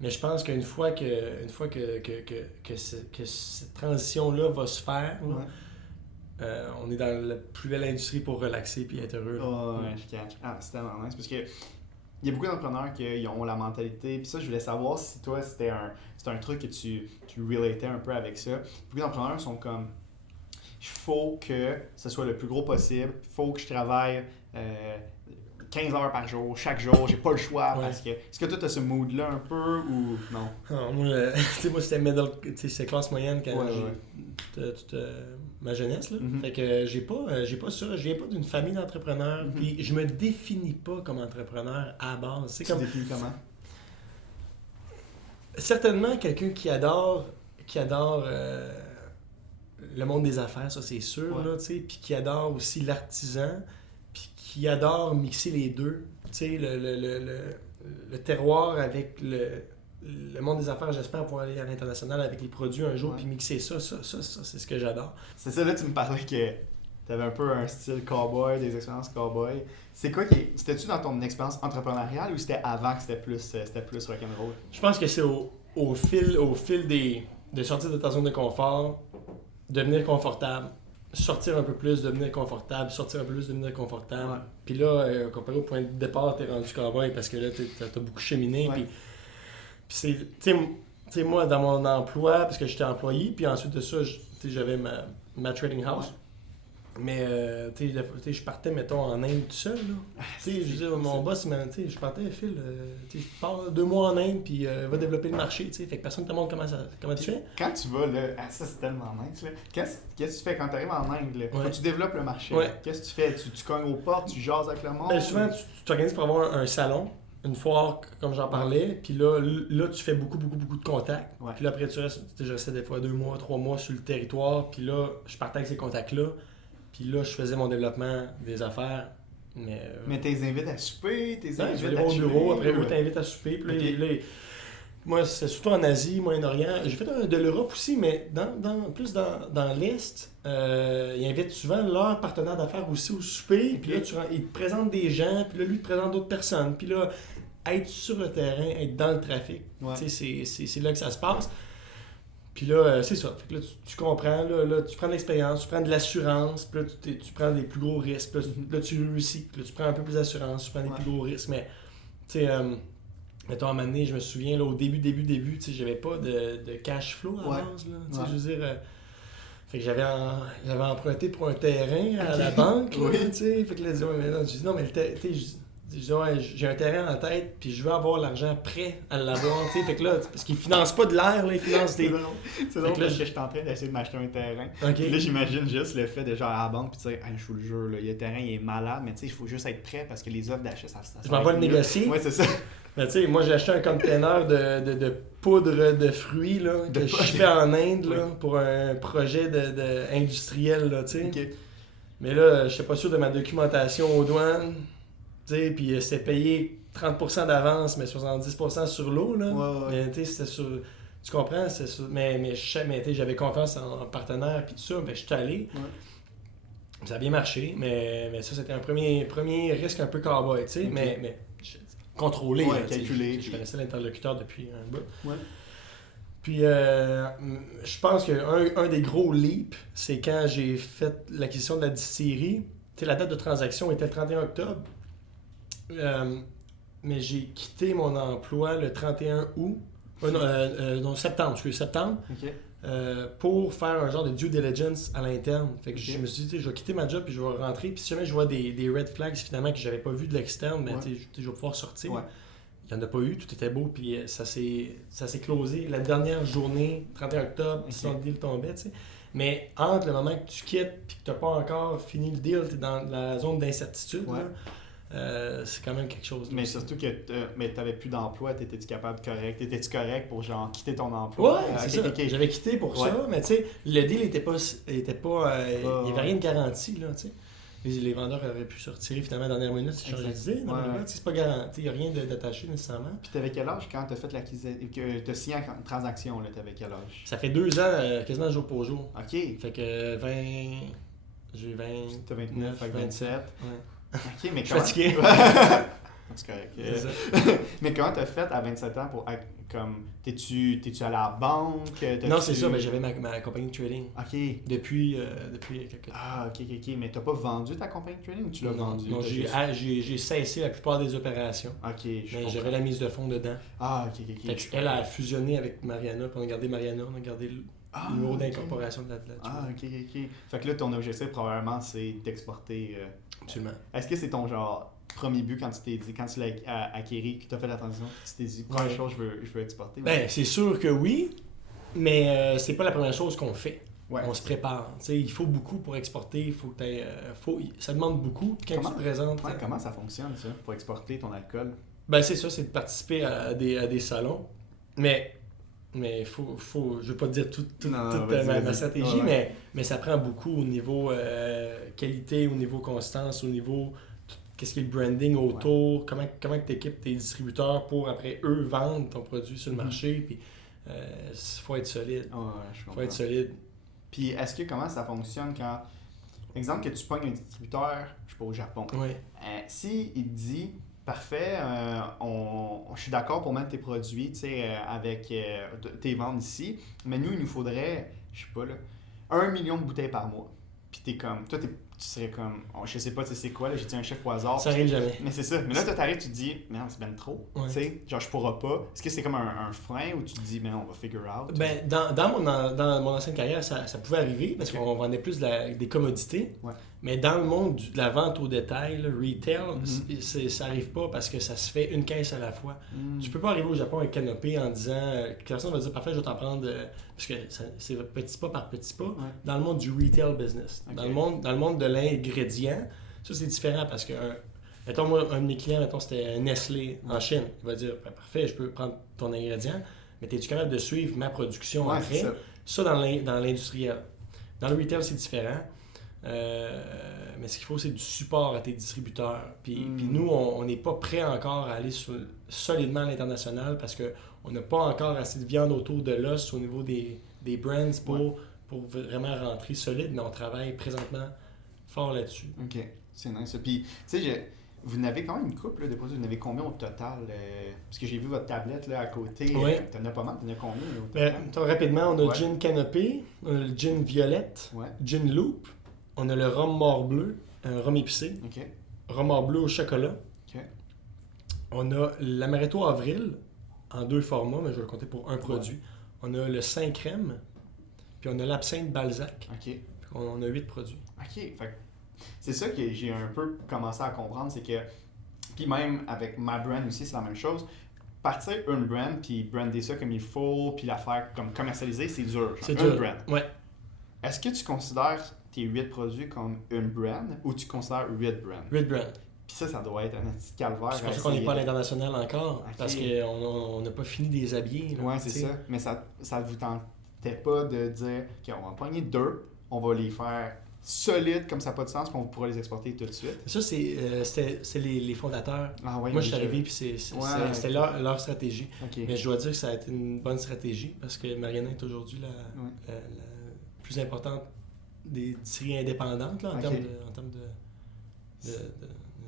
mais je pense qu'une fois que cette transition-là va se faire, on est dans la plus belle industrie pour relaxer et être heureux. Je catch. Ah, c'est tellement nice parce que il y a beaucoup d'entrepreneurs qui ont la mentalité. Puis ça, je voulais savoir si toi, c'était un truc que tu relatais un peu avec ça. Beaucoup d'entrepreneurs sont comme, il faut que ce soit le plus gros possible. Il faut que je travaille 15 heures par jour, chaque jour. J'ai pas le choix. Parce que, est-ce que toi, tu as ce mood-là un peu ou non? Non, moi, c'était c'est classe moyenne quand toute ma jeunesse. Là. Fait que j'ai pas ça. Je viens pas d'une famille d'entrepreneurs. Puis je me définis pas comme entrepreneur à la base. Tu te définis comment? Certainement quelqu'un qui adore le monde des affaires, ça c'est sûr. Là, puis qui adore aussi l'artisan. Puis qui adore mixer les deux. Tu sais, le terroir avec le monde des affaires, j'espère pouvoir aller à l'international avec les produits un jour, puis mixer ça, c'est ce que j'adore. C'est ça, là, tu me parlais que t'avais un peu un style cowboy, des expériences cowboy. C'est quoi c'était-tu dans ton expérience entrepreneuriale ou c'était avant que c'était plus rock'n'roll? Je pense que c'est au fil de sortir de ta zone de confort, devenir confortable, sortir un peu plus, devenir confortable, sortir un peu plus, devenir confortable. Ouais. Puis là, comparé au point de départ, t'es rendu cowboy parce que là, t'as beaucoup cheminé. Ouais. Puis c'est, tu sais, moi, dans mon emploi, parce que j'étais employé, puis ensuite de ça, j'avais ma trading house. Ouais. Mais, tu sais, je partais, mettons, en Inde tout seul, là. Tu sais, je veux dire, mon boss, je partais, Phil, tu sais, je pars 2 mois en Inde, puis va développer le marché, tu sais. Fait que personne ne te montre comment tu fais. Quand tu vas, là, ça c'est tellement nice, là. Qu'est-ce que tu fais quand tu arrives en Inde, là? Faut que tu développes le marché. Ouais. Qu'est-ce que tu fais? Tu cognes aux portes, tu jases avec le monde? Ben, souvent, tu t'organises pour avoir un salon, une foire, comme j'en parlais, puis là, tu fais beaucoup de contacts. Ouais. Puis là, après, je restais des fois 2 mois, 3 mois sur le territoire, puis là, je partais avec ces contacts-là. Puis là, je faisais mon développement des affaires. Mais t'es invites à souper, t'es je invites vais à au bureau, après, ouais. eux t'invitent à souper. Puis Okay. là, moi, c'est surtout en Asie, Moyen-Orient. J'ai fait de l'Europe aussi, mais plus dans l'Est, ils invitent souvent leurs partenaires d'affaires aussi au souper. Puis là, ils te présentent des gens, puis là, lui, il te présente d'autres personnes. Puis là, être sur le terrain, être dans le trafic, Ouais. c'est là que ça se passe. Puis là, c'est ça. Fait que là, tu comprends, là, tu prends de l'expérience, tu prends de l'assurance, puis là, tu prends des plus gros risques. Puis là, tu réussis. Puis là, tu prends un peu plus d'assurance, tu prends des plus gros risques. Mais, tu sais, mettons, à un moment donné, je me souviens, là, au début, tu sais, j'avais pas de cash flow à la base, là. Tu sais, je veux dire... fait que j'avais emprunté pour un terrain à la banque, là, tu sais. Fait que là, je dis, non, mais le terrain, tu sais, j'ai un terrain en tête, puis je veux avoir l'argent prêt à l'avoir, tu sais. Fait que là, parce qu'ils financent pas de l'air, là, ils financent des... C'est drôle parce que je suis en train d'essayer de m'acheter un terrain. Okay. Puis là, j'imagine juste le fait de genre à la banque, puis tu sais, je vous le jure, là, le terrain il est malade, mais tu sais, il faut juste être prêt parce que les offres d'achat, ça je m'en vais le négocier. Ouais, c'est ça. Mais tu sais, moi, j'ai acheté un container de poudre de fruits, là, que je fais en Inde, là, pour un projet industriel, là, tu sais. Okay. Mais là, je suis pas sûr de ma documentation aux douanes. Puis c'est payé 30% d'avance, mais 70% sur l'eau, là. Ouais. Mais tu sais, c'était sur... Tu comprends? C'est sur... Mais j'avais confiance en partenaire, puis tout ça, je suis allé. Ouais. Ça a bien marché, mais ça, c'était un premier risque un peu cowboy, tu sais, Okay. mais contrôlé, ouais, là, calculé. Je connaissais l'interlocuteur depuis un bout. Ouais. Puis, je pense qu'un des gros leaps, c'est quand j'ai fait l'acquisition de la distillerie. Tu sais, la date de transaction était le 31 octobre. Mais j'ai quitté mon emploi le 31 août, septembre, Ok. pour faire un genre de due diligence à l'interne. Fait que Ok. je me suis dit, je vais quitter ma job puis je vais rentrer. Puis si jamais je vois des red flags finalement que j'avais pas vu de l'externe, ben, je vais pouvoir sortir. Ouais. Il n'y en a pas eu, tout était beau, puis ça s'est closé la dernière journée, 31 octobre, Ok. sinon le deal tombait, tu sais. Mais entre le moment que tu quittes et que tu n'as pas encore fini le deal, tu es dans la zone d'incertitude, Ouais. là. C'est quand même quelque chose. Mais surtout que t'avais plus d'emploi, t'étais-tu correct pour genre quitter ton emploi? Ouais, c'est ça. Ok. J'avais quitté pour ça, mais tu sais, le deal était pas il n'y avait rien de garanti, là, tu sais. Les vendeurs auraient pu se retirer finalement à la dernière minute si changer d'idée. Non, mais là, c'est pas garanti, il n'y a rien d'attaché nécessairement. Puis t'avais quel âge quand t'as fait l'acquisition, que t'as signé en transaction, là, t'avais quel âge? Ça fait 2 ans, quasiment jour pour jour. Ok. Fait que j'ai 20... T'as 29, fait que 27. Ouais. Ok, mais Je suis comment... fatigué. C'est correct. C'est ça. Mais comment t'as fait à 27 ans pour être comme... T'es-tu allé à la banque? Non, c'est ça, mais j'avais ma compagnie de trading Ok. depuis quelques temps. Ah, ok. Mais t'as pas vendu ta compagnie de trading ou tu l'as vendue? Non, j'ai cessé la plupart des opérations. Ok, Mais j'avais la mise de fonds dedans. Ah, ok. Fait elle a fusionné avec Mariana, puis on a gardé Mariana, on a gardé le numéro d'incorporation de la Ah, ok. Fait que là, ton objectif, probablement, c'est d'exporter... Absolument. Est-ce que c'est ton genre premier but quand tu l'as acquéri, que tu as fait la transition, tu t'es dit, première chose, je veux exporter? Ben, c'est sûr que oui, mais c'est pas la première chose qu'on fait. Ouais. On se prépare. T'sais, il faut beaucoup pour exporter, il faut que ça demande beaucoup. Quand tu te présentes... Ouais, comment ça fonctionne, ça, pour exporter ton alcool? Ben, c'est ça, c'est de participer à des salons. Mais je veux pas te dire toute ma stratégie, mais ça prend beaucoup au niveau qualité, au niveau constance, au niveau qu'est-ce qui est le branding autour, comment tu équipes tes distributeurs pour après eux vendre ton produit sur le marché. Puis faut être solide. Faut être solide. Puis est-ce que comment ça fonctionne quand, exemple que tu pognes un distributeur, je sais pas, au Japon, si il te dit parfait, je suis d'accord pour mettre tes produits avec tes ventes ici, mais nous, il nous faudrait, je sais pas, là, 1 million de bouteilles par mois. Puis t'es comme, toi, tu serais comme, je sais pas, c'est quoi, là, j'ai dit un chiffre au hasard. Ça arrive jamais. Mais c'est ça. Mais là, toi, t'arrives, tu te dis, merde, c'est ben trop. Tu sais, genre, je pourrais pas. Est-ce que c'est comme un frein ou tu te dis, mais on va figure out? Ben, dans mon ancienne carrière, ça pouvait arriver parce qu'on vendait plus des commodités. Ouais. Mais dans le monde de la vente au détail, le retail, ça arrive pas parce que ça se fait une caisse à la fois. Tu peux pas arriver au Japon avec Canopé en disant que personne va dire parfait, je vais t'en prendre parce que c'est petit pas par petit pas. Dans le monde du retail business, dans le monde de l'ingrédient, ça c'est différent parce que mettons moi un de mes clients, mettons c'était Nestlé en Chine, il va dire parfait, je peux prendre ton ingrédient, mais es-tu capable de suivre ma production après? Ça dans l'industriel. Dans le retail c'est différent. Mais ce qu'il faut, c'est du support à tes distributeurs. Puis nous, on n'est pas prêt encore à aller solidement à l'international parce qu'on n'a pas encore assez de viande autour de l'os au niveau des brands pour vraiment rentrer solide, mais on travaille présentement fort là-dessus. OK, c'est nice. Puis, tu sais, vous n'avez quand même une couple de produits. Vous n'avez combien au total? Parce que j'ai vu votre tablette là, à côté. T'en as pas mal. T'en as combien au total? Rapidement, on a Gin Canopé, on a le Gin Violette, Gin Loop. On a le rhum mort bleu, un rhum épicé. Rhum mort bleu au chocolat. On a l'amaretto avril en 2 formats, mais je vais le compter pour un produit. On a le Saint Crème, puis on a l'absinthe Balzac. Puis on a 8 produits. OK. Fait, c'est ça que j'ai un peu commencé à comprendre, c'est que, puis même avec ma brand aussi, c'est la même chose. Partir une brand, puis brander ça comme il faut, puis la faire comme commercialiser, c'est dur. C'est dur. Brand. Ouais. Est-ce que tu considères tes 8 produits comme une brand ou tu considères 8 brands? 8 brands. Puis ça doit être un petit calvaire. C'est pour ça qu'on n'est pas à l'international encore, parce qu'on n'a pas fini de les habiller. Oui, c'est ça. Mais ça vous tentait pas de dire, OK, on va en prendre 2, on va les faire solides comme ça n'a pas de sens, puis on pourra les exporter tout de suite. Ça, c'est les fondateurs. Moi, je suis arrivé, puis c'était leur stratégie. Mais je dois dire que ça a été une bonne stratégie, parce que Mariana est aujourd'hui la plus importante des distilleries indépendantes là, en termes de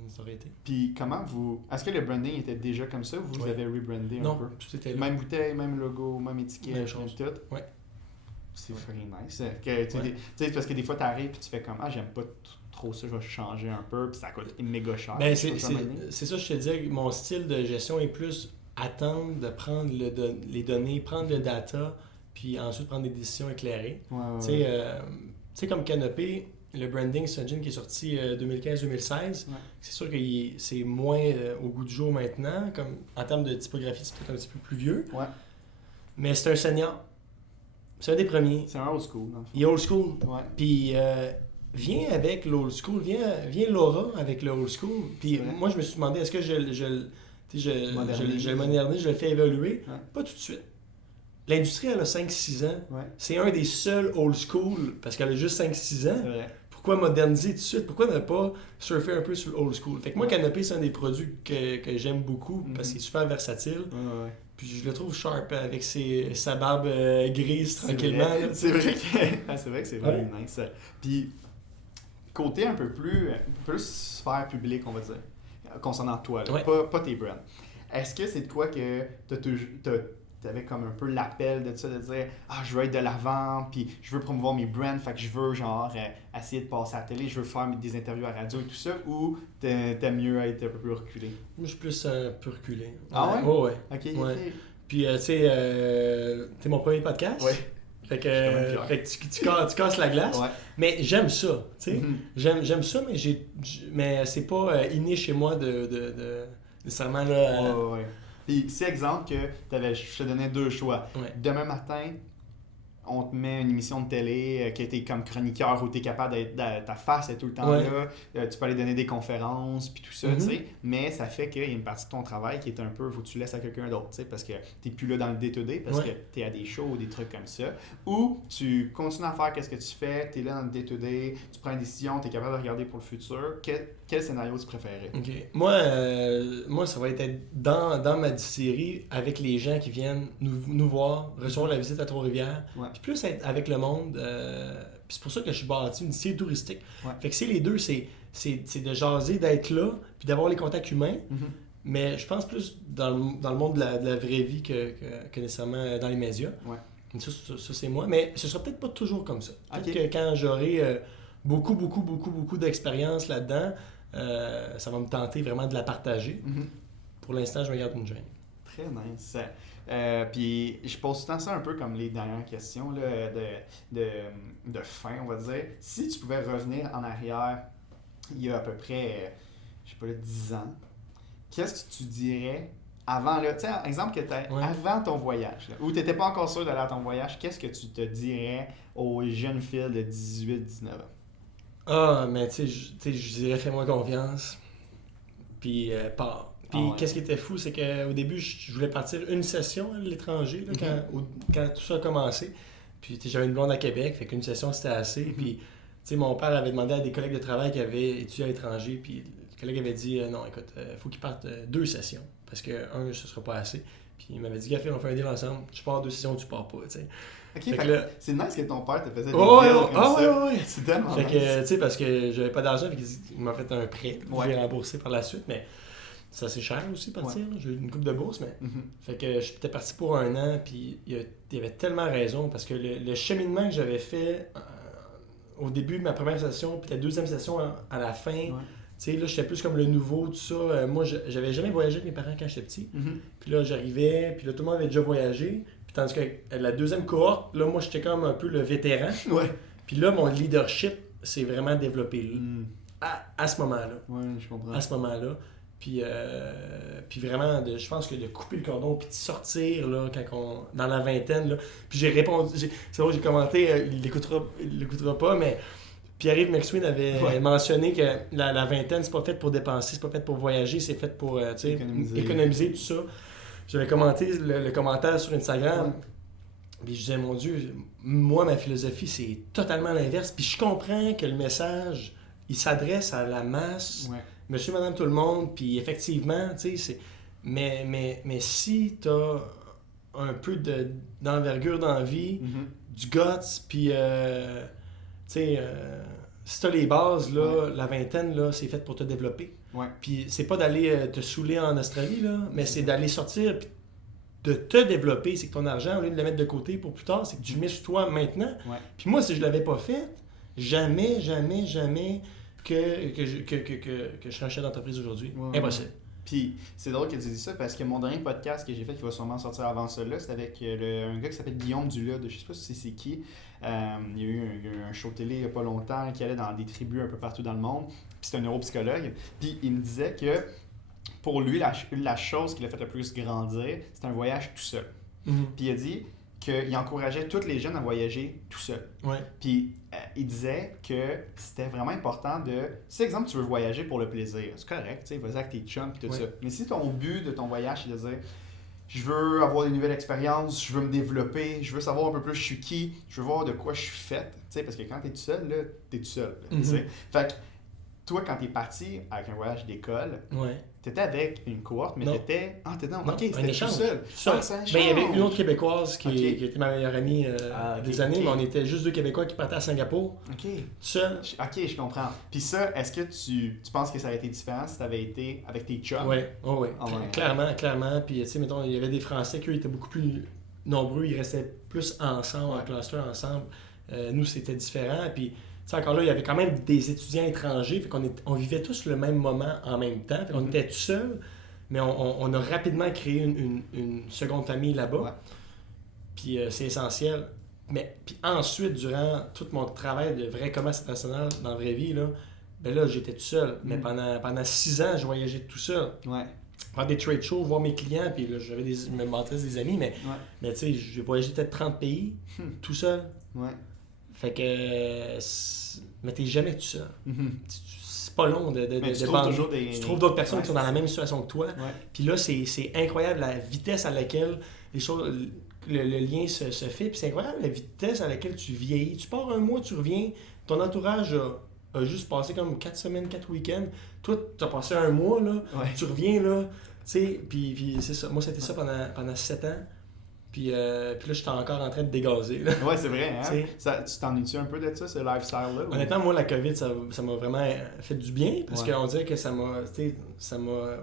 notoriété. Puis comment est-ce que le branding était déjà comme ça ou vous avez rebrandé un peu? Non, tout était là. Même bouteille, même logo, même étiquette, même chose. Tout? Oui. C'est fucking nice. Parce que des fois, tu arrives et tu fais comme j'aime pas trop ça, je vais changer un peu, puis ça coûte méga cher. Ben, c'est ça, je te dis, mon style de gestion est plus attendre de prendre les données, prendre le data, puis ensuite prendre des décisions éclairées. Tu sais, comme Canopé, le branding, c'est un gin qui est sorti 2015-2016. C'est sûr que c'est moins au goût du jour maintenant. Comme, en termes de typographie, c'est peut-être un petit peu plus vieux. Mais c'est un senior. C'est un des premiers. C'est un old school. Il est old school. Puis viens avec l'old school. Viens Laura avec le old school. Puis moi, je me suis demandé, est-ce que je le modernise, je le fais évoluer? Pas tout de suite. L'industrie, elle a 5-6 ans. C'est un des seuls old school, parce qu'elle a juste 5-6 ans. Pourquoi moderniser tout de suite? Pourquoi ne pas surfer un peu sur le old school? Fait que moi, Canopé, c'est un des produits que j'aime beaucoup, parce qu'il est super versatile. Puis je le trouve sharp avec sa barbe grise tranquillement. C'est vrai que c'est vraiment nice. Puis, côté un peu plus sphère publique, on va dire, concernant toi, là, pas tes brands. Est-ce que c'est de quoi que t'avais comme un peu l'appel de ça, de dire je veux être de l'avant, puis je veux promouvoir mes brands, fait que je veux genre essayer de passer à la télé, je veux faire des interviews à la radio et tout ça, ou t'aimes mieux être un peu plus reculé? Moi, je suis plus un peu reculé. Ouais? Ok. Puis, tu sais, t'es mon premier podcast. Fait que tu casses la glace. Mais j'aime ça, tu sais. J'aime ça, mais c'est pas inné chez moi de nécessairement là. Puis, si exemple que je te donnais 2 choix. Demain matin, on te met une émission de télé que tu es comme chroniqueur où tu es capable ta face est tout le temps là. Tu peux aller donner des conférences puis tout ça, tu sais. Mais ça fait qu'il y a une partie de ton travail qui est un peu, faut que tu laisses à quelqu'un d'autre, tu sais, parce que tu n'es plus là dans le day-to-day, parce que tu es à des shows ou des trucs comme ça. Ou tu continues à faire qu'est-ce que tu fais, tu es là dans le day-to-day, tu prends une décision, tu es capable de regarder pour le futur. quel scénario tu préférais? OK. Moi, ça va être dans ma distillerie avec les gens qui viennent nous voir, recevoir la visite à Trois-Rivières, Ouais. puis plus être avec le monde. Puis c'est pour ça que je suis bâti une distillerie touristique. Ouais. Fait que c'est les deux, c'est de jaser, d'être là, puis d'avoir les contacts humains. Mhm. Mais je pense plus dans le monde de la vraie vie que nécessairement dans les médias. Ouais. Ça, c'est moi. Mais ce sera peut-être pas toujours comme ça. Peut-être Ok. que quand j'aurai beaucoup d'expérience là-dedans, ça va me tenter vraiment de la partager. Mhm. Pour l'instant, je me garde une gêne. Très nice. Puis je pose tout le temps ça un peu comme les dernières questions là, de fin, on va dire. Si tu pouvais revenir en arrière il y a à peu près, je sais pas, 10 ans, qu'est-ce que tu dirais avant, là, tu sais, exemple que avant ton voyage, là, où tu n'étais pas encore sûr d'aller à ton voyage, qu'est-ce que tu te dirais aux jeunes filles de 18-19 ans? Ah, mais tu sais, je dirais fais-moi confiance, puis pars. Puis qu'est-ce qui était fou, c'est qu'au début, je voulais partir une session à l'étranger, là, quand tout ça a commencé. Puis j'avais une blonde à Québec, fait qu'une session c'était assez. Puis tu sais, mon père avait demandé à des collègues de travail qui avaient étudié à l'étranger, puis le collègue avait dit non, écoute, faut qu'ils partent 2 sessions, parce que ce sera pas assez. Puis il m'avait dit, gars, on fait un deal ensemble, tu pars 2 sessions, tu pars pas, tu sais. Ok, fait que là, c'est nice que ton père te faisait des ouais. C'est tellement fait nice. que, tu sais, parce que j'avais pas d'argent, fait qu'il m'a fait un prêt, Ouais. je l'ai remboursé par la suite, mais c'est assez cher aussi partir, là. J'ai eu une coupe de bourse, mais fait que j'étais parti pour 1 an, puis il y avait tellement raison, parce que le cheminement que j'avais fait au début de ma première session, puis la deuxième session à la fin, tu sais, là, j'étais plus comme le nouveau, tout ça. Moi, j'avais jamais voyagé avec mes parents quand j'étais petit. Puis là, j'arrivais, puis là, tout le monde avait déjà voyagé. Puis tandis que la deuxième cohorte, là, moi, j'étais comme un peu le vétéran. Ouais. Puis là, mon leadership s'est vraiment développé là, à ce moment-là. Ouais, je comprends. À ce moment-là. Puis vraiment, je pense que de couper le cordon puis de sortir là, dans la vingtaine. Là. Puis j'ai répondu, c'est vrai, j'ai commenté, il l'écoutera pas, mais Pierre-Yves McSween avait mentionné que la vingtaine, c'est pas fait pour dépenser, c'est pas fait pour voyager, c'est fait pour économiser tout ça. J'avais commenté le commentaire sur Instagram. Puis je disais, mon Dieu, moi, ma philosophie, c'est totalement l'inverse. Puis je comprends que le message, il s'adresse à la masse. Ouais. Monsieur, madame, tout le monde, puis effectivement, tu sais, c'est... Mais si t'as un peu d'envergure dans la vie, du guts, puis, tu sais, si t'as les bases, là, la vingtaine, là, c'est fait pour te développer. Ouais. Puis c'est pas d'aller te saouler en Australie, là, mais c'est d'aller sortir, puis de te développer. C'est que ton argent, au lieu de le mettre de côté pour plus tard, c'est que tu le mets sur toi maintenant. Ouais. Puis moi, si je l'avais pas fait, jamais que je serais un chef d'entreprise aujourd'hui. Ouais, Impossible. Puis c'est drôle que tu dis ça parce que mon dernier podcast que j'ai fait, qui va sûrement sortir avant celui-là, c'était avec un gars qui s'appelle Guillaume Dulude. Je sais pas si c'est qui. Il y a eu un show télé il n'y a pas longtemps qui allait dans des tribus un peu partout dans le monde. Puis c'est un neuropsychologue. Puis il me disait que pour lui, la chose qui l'a fait le plus grandir, c'était un voyage tout seul. Puis il a dit qu'il encourageait tous les jeunes à voyager tout seul. Ouais. Puis il disait que c'était vraiment important de... Si, exemple, tu veux voyager pour le plaisir, c'est correct, tu sais, vas-y avec tes chums et tout ça. Mais si ton but de ton voyage, c'est de dire, je veux avoir des nouvelles expériences, je veux me développer, je veux savoir un peu plus je suis qui, je veux voir de quoi je suis fait, tu sais, parce que quand t'es tout seul, là, t'es tout seul, là, tu sais. Fait que toi, quand t'es parti avec un voyage d'école, t'étais avec une cohorte, mais t'étais... Ah, t'étais... Ok, c'était tout seul. Il y avait une autre Québécoise qui était ma meilleure amie des années, mais on était juste 2 Québécois qui partaient à Singapour. Ok. Seul. Ok, je comprends. Puis ça, est-ce que tu penses que ça aurait été différent si t'avais été avec tes chums? Oui. Clairement. Puis, tu sais, mettons, il y avait des Français qui étaient beaucoup plus nombreux, ils restaient plus ensemble, en cluster ensemble. Nous, c'était différent. Puis, encore là, il y avait quand même des étudiants étrangers, fait on vivait tous le même moment en même temps. Fait on était tout seuls, mais on a rapidement créé une seconde famille là-bas. Ouais. Puis c'est essentiel. Puis ensuite, durant tout mon travail de vrai commerce international dans la vraie vie, là j'étais tout seul. Mais pendant 6 ans, je voyageais tout seul. Ouais. Faire des trade shows, voir mes clients, puis là, j'avais me mentais des amis, mais tu sais, j'ai voyagé peut-être 30 pays, tout seul. Ouais. Fait que... Mais t'es jamais tout seul. C'est pas long de tu trouves d'autres personnes qui sont dans la même situation que toi. Puis là, c'est incroyable la vitesse à laquelle les choses, le lien se fait. Puis c'est incroyable la vitesse à laquelle tu vieillis. Tu pars 1 mois, tu reviens, ton entourage a a juste passé comme 4 semaines, 4 week-ends. Toi, tu as passé un mois, là, tu reviens, là, tu sais, puis c'est ça. Moi, c'était ça pendant 7 ans. Puis là, j'étais encore en train de dégazer. Là. Ouais, c'est vrai, hein? Tu t'ennuies-tu un peu de ça, ce lifestyle-là? Honnêtement, moi, la COVID, ça m'a vraiment fait du bien parce qu'on dirait que ça m'a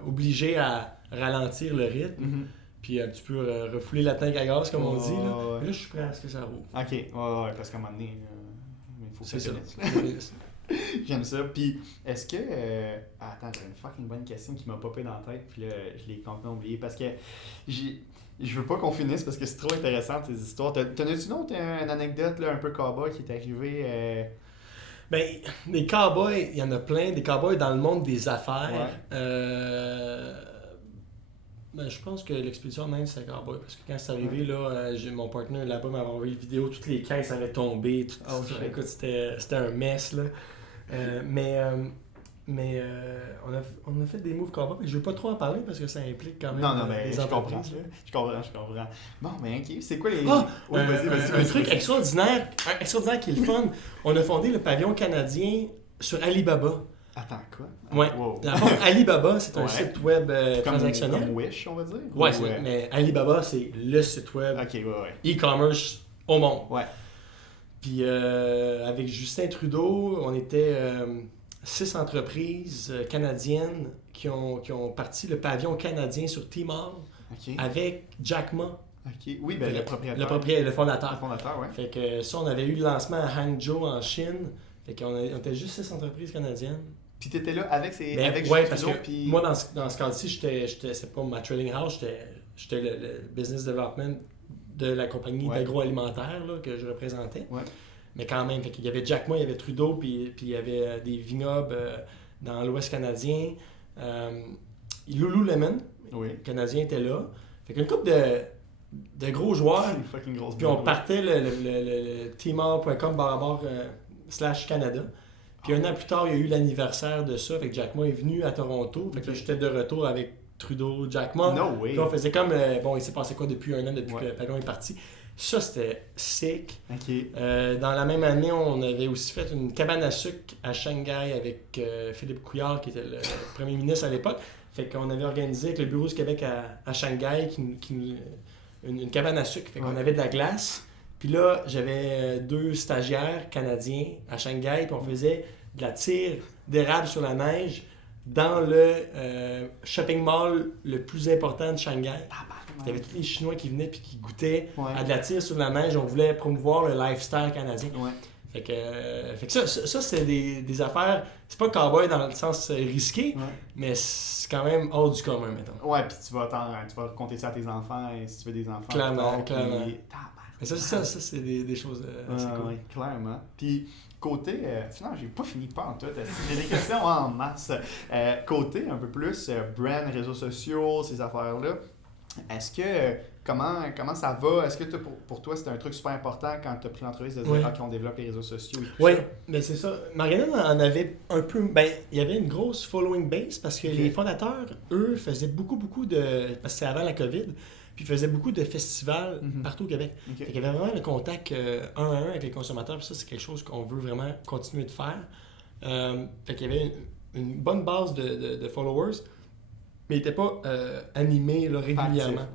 obligé à ralentir le rythme. Puis un petit peu refouler la tank à gaz, comme on dit. Là. Et là, je suis prêt à ce que ça roule. Ok, ouais, parce qu'à un moment donné, il faut que ça finisse. J'aime ça. Puis, est-ce que... Attends, j'ai une fucking bonne question qui m'a popé dans la tête, puis là, je l'ai complètement oublié, parce que je veux pas qu'on finisse, parce que c'est trop intéressant, tes histoires. T'en as-tu une autre une anecdote, là, un peu cowboy, qui est arrivée... Ben, des cowboys, il y en a plein, des cowboys dans le monde des affaires. Ben, je pense que l'expédition même c'est un cowboy parce que quand c'est arrivé là, mon partenaire là-bas m'avait envoyé une vidéo, toutes les caisses avaient tombé, écoute, c'était un mess là. Mais on a fait des moves cowboy, mais je veux pas trop en parler parce que ça implique quand même des entreprises. Je comprends. Bon, mais ok, c'est quoi les... Un truc extraordinaire qui est le fun. On a fondé le pavillon canadien sur Alibaba. Attends, quoi? Ouais. Wow. Alibaba, c'est un site web transactionnel. Comme Wish, on va dire? Ouais, mais Alibaba, c'est le site web e-commerce au monde. Ouais. Puis avec Justin Trudeau, on était 6 entreprises canadiennes qui ont parti le pavillon canadien sur Tmall avec Jack Ma. Ok, oui, ben le propriétaire. Le fondateur. Le fondateur, ouais. Fait que ça, on avait eu le lancement à Hangzhou en Chine. Fait qu'on était juste 6 entreprises canadiennes. Puis t'étais là avec parce que puis... moi, dans ce cas-ci, c'est pas ma trading house, j'étais le business development de la compagnie d'agroalimentaire là, que je représentais. Ouais. Mais quand même, fait qu'il y avait Jack Ma, il y avait Trudeau, puis il y avait des vignobles dans l'Ouest canadien. Lululemon, canadien, était là. Fait qu'une couple de gros joueurs. C'est une fucking grosse puis on partait le tmall.com/Canada. Puis un an plus tard, il y a eu l'anniversaire de ça. Fait que Jack Ma est venu à Toronto. Fait que là, j'étais de retour avec Trudeau, Jack Ma. No way. Puis on faisait comme... il s'est passé quoi depuis un an, depuis que le pavillon est parti. Ça, c'était sick. Okay. Dans la même année, on avait aussi fait une cabane à sucre à Shanghai avec Philippe Couillard, qui était le premier ministre à l'époque. Fait qu'on avait organisé avec le Bureau du Québec à Shanghai une cabane à sucre. Fait qu'on avait de la glace. Puis là, j'avais 2 stagiaires canadiens à Shanghai, puis on faisait de la tire d'érable sur la neige dans le shopping mall le plus important de Shanghai. Il y avait tous les Chinois qui venaient puis qui goûtaient à de la tire sur la neige. On voulait promouvoir le lifestyle canadien. Ouais. Fait que ça c'est des affaires... C'est pas cowboy dans le sens risqué, mais c'est quand même hors du commun, mettons. Ouais, puis tu vas compter ça à tes enfants et si tu veux des enfants... Clairement. Mais ça c'est des choses assez cool. Oui, clairement. Puis, côté... finalement, j'ai pas fini pas en tout. J'ai des questions en masse. Côté un peu plus brand, réseaux sociaux, ces affaires-là, est-ce que... Comment ça va? Est-ce que pour toi, c'était un truc super important quand tu as pris l'entreprise de dire qu'on développe les réseaux sociaux et tout ça? Oui, mais c'est ça. Mariana en avait un peu... il y avait une grosse following base parce que les fondateurs, eux, faisaient beaucoup de... Parce que c'est avant la COVID. Puis ils faisaient beaucoup de festivals partout au Québec. Okay. Fait qu'il y avait vraiment le contact 1 à 1 avec les consommateurs. Puis ça, c'est quelque chose qu'on veut vraiment continuer de faire. Fait qu'il y avait une bonne base de followers, mais ils n'étaient pas animés là, régulièrement.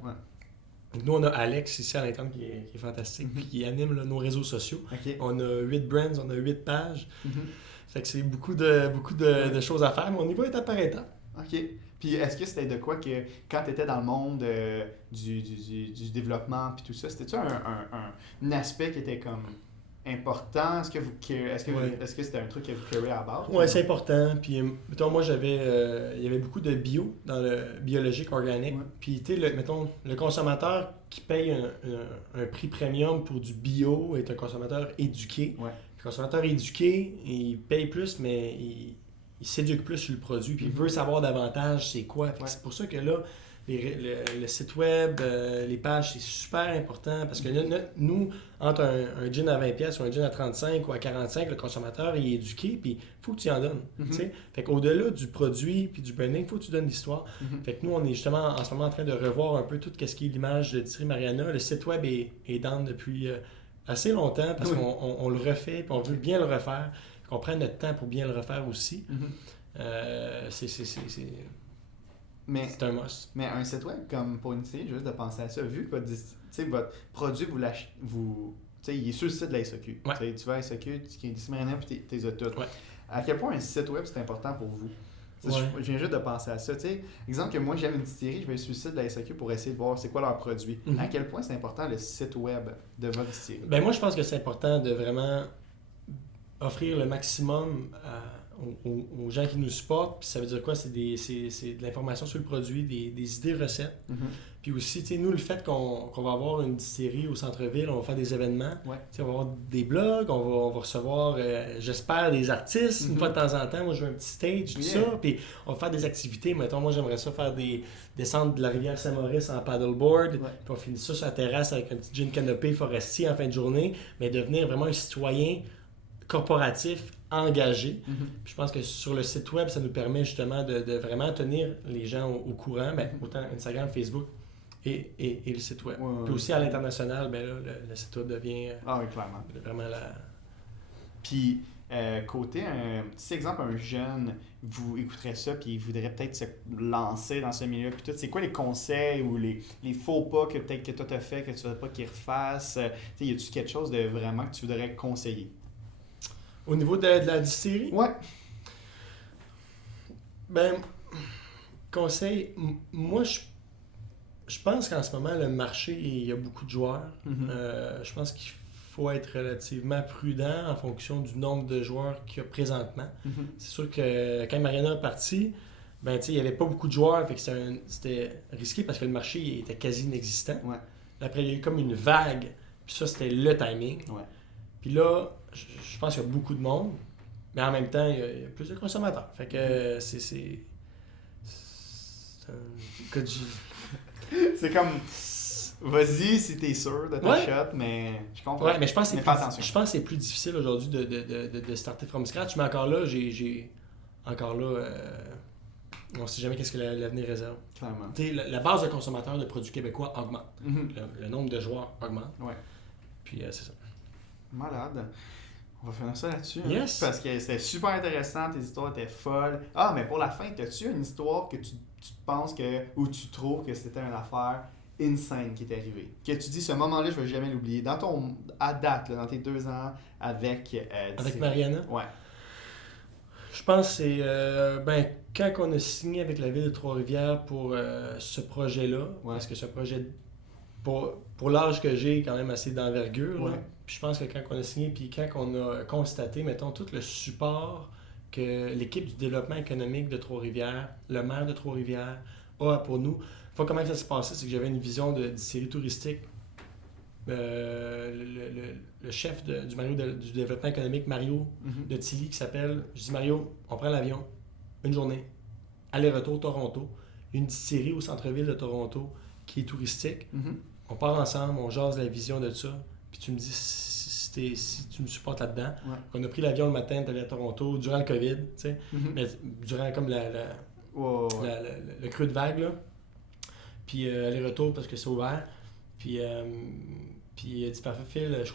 Nous, on a Alex ici à l'interne qui est fantastique, puis qui anime là, nos réseaux sociaux. Okay. On a 8 brands, on a 8 pages. Fait que c'est beaucoup de choses à faire, mais on y va étape par étape. OK. Puis est-ce que c'était de quoi que quand tu étais dans le monde du développement puis tout ça, c'était-tu un aspect qui était comme important? Est-ce que c'était un truc que vous carriez à la base? Oui, c'est important. Puis mettons, moi il y avait beaucoup de bio dans le biologique organique. Puis tu sais, mettons, le consommateur qui paye un prix premium pour du bio est un consommateur éduqué. Le consommateur éduqué, il paye plus, mais il s'éduque plus sur le produit, puis il veut savoir davantage c'est quoi. C'est pour ça que là, le site web, les pages, c'est super important parce que nous, entre un gin à 20$ ou un gin à 35$ ou à 45$, le consommateur il est éduqué, puis il faut que tu en donnes. Fait qu'au-delà du produit puis du branding, il faut que tu donnes l'histoire. Fait que nous, on est justement en ce moment en train de revoir un peu tout ce qui est l'image de Distillerie Mariana. Le site web est down depuis assez longtemps parce qu'on le refait, puis on veut bien le refaire. qu'on prenne notre temps pour bien le refaire aussi. Mm-hmm. C'est un must. Mais un site web comme pour une distillerie, juste de penser à ça, vu que votre produit, vous l'achetez, il est sur le site de la SAQ. Ouais. Tu vas à la SAQ, tu es distillerie puis tu les as toutes. Ouais. À quel point un site web c'est important pour vous? Ouais. Je viens juste de penser à ça. Exemple que moi j'aime une distillerie, je vais sur le site de la SAQ pour essayer de voir c'est quoi leur produit. Mm-hmm. À quel point c'est important le site web de votre distillerie? Ben moi je pense que c'est important de vraiment offrir le maximum aux gens qui nous supportent. Puis ça veut dire quoi? C'est de l'information sur le produit, des idées recettes. Mm-hmm. Puis aussi, nous, le fait qu'on va avoir une distillerie au centre-ville, on va faire des événements, Ouais. on va avoir des blogs, on va recevoir, j'espère, des artistes une fois de temps en temps. Moi, je veux un petit stage, tout ça. Puis on va faire des activités. Mettons, moi, j'aimerais ça faire des descentes de la rivière Saint-Maurice en paddleboard. Ouais. Puis on finit ça sur la terrasse avec un petit gin canopé forestier en fin de journée. Mais devenir vraiment un citoyen corporatif engagé. Mm-hmm. Puis je pense que sur le site web, ça nous permet justement de vraiment tenir les gens au courant, autant Instagram, Facebook et le site web. Ouais. Puis aussi à l'international, ben là, le site web devient Ah oui, clairement. vraiment la... Puis, côté, un petit exemple, un jeune, vous écouterait ça, puis il voudrait peut-être se lancer dans ce milieu, puis tout. C'est quoi les conseils ou les faux pas que peut-être que toi t'as fait, que tu ne veux pas qu'il refasse? Y a-tu quelque chose de vraiment que tu voudrais conseiller? Au niveau de la distillerie? Ouais. Ben, conseil, moi, je pense qu'en ce moment, le marché, il y a beaucoup de joueurs. Mm-hmm. Je pense qu'il faut être relativement prudent en fonction du nombre de joueurs qu'il y a présentement. Mm-hmm. C'est sûr que quand Mariana est partie, ben, il n'y avait pas beaucoup de joueurs, fait que c'était risqué parce que le marché il était quasi inexistant. Ouais. Après, il y a eu comme une vague, puis ça, c'était le timing. Ouais. Puis là, je pense qu'il y a beaucoup de monde, mais en même temps, il y a plus de consommateurs. Fait que c'est un... C'est comme, vas-y si t'es sûr de ta shot, mais je comprends. Ouais, mais je pense que fais attention. je pense que c'est plus difficile aujourd'hui de starter from scratch, mais encore là, on sait jamais qu'est-ce que l'avenir réserve. Clairement. La base de consommateurs de produits québécois augmente. Mm-hmm. Le nombre de joueurs augmente. Ouais. Puis c'est ça. Malade. On va finir ça là-dessus. Yes. Parce que c'était super intéressant, tes histoires étaient folles. Ah, mais pour la fin, as-tu une histoire que tu penses que, ou tu trouves que c'était une affaire insane qui est arrivée? Que tu dis, ce moment-là, je ne vais jamais l'oublier. À date, là, dans tes 2 ans avec... avec Mariana? Ouais. Je pense que c'est quand on a signé avec la ville de Trois-Rivières pour ce projet-là, parce que ce projet, pour l'âge que j'ai, quand même assez d'envergure. Ouais. Puis je pense que quand on a signé, puis quand on a constaté, mettons, tout le support que l'équipe du développement économique de Trois-Rivières, le maire de Trois-Rivières a pour nous. Comment ça s'est passé, c'est que j'avais une vision de série touristique. Le chef du développement économique, Mario de Tilly, qui s'appelle, je dis Mario, on prend l'avion, une journée, aller-retour Toronto, une distillerie au centre-ville de Toronto qui est touristique. Mm-hmm. On part ensemble, on jase la vision de ça, puis tu me dis si tu me supportes là-dedans. Ouais. On a pris l'avion le matin d'aller à Toronto durant le COVID, tu sais, mais durant comme le creux de vague, là. Puis aller-retour parce que c'est ouvert. Puis il a dit parfait Phil, je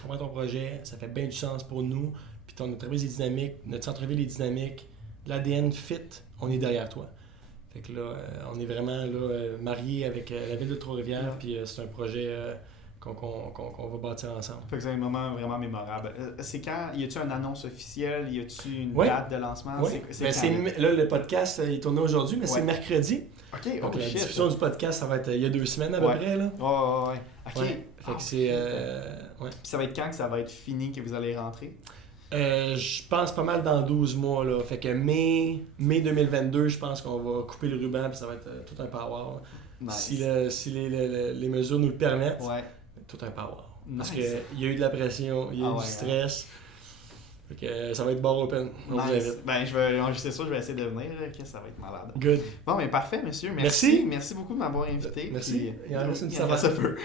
comprends ton projet, ça fait bien du sens pour nous. Puis ton entreprise est dynamique, notre centre-ville est dynamique, l'ADN fit, on est derrière toi. Fait que là, on est vraiment là, mariés avec la ville de Trois-Rivières, puis c'est un projet qu'on va bâtir ensemble. Fait que c'est un moment vraiment mémorable. C'est quand? Y a-tu une annonce officielle? Y a-tu une Oui. date de lancement? Oui. Là, le podcast, il tournait aujourd'hui, mais c'est mercredi. OK, Donc, la shit. diffusion du podcast, ça va être il y a 2 semaines à peu près. Là. Ouais. OK. Ouais. Fait que c'est... Puis ça va être quand que ça va être fini, que vous allez rentrer? Je pense pas mal dans 12 mois. Là. Fait que mai 2022, je pense qu'on va couper le ruban puis ça va être tout un power. Nice. Si les mesures nous le permettent, tout un power. Nice. Parce qu'il y a eu de la pression, il y a eu du stress. Fait que ça va être bar open. On vous invite. Ben, c'est sûr, je vais essayer de venir. Ça va être malade. Good. Bon, mais parfait, monsieur. Merci beaucoup de m'avoir invité. Merci. Puis, il en reste une ça peu.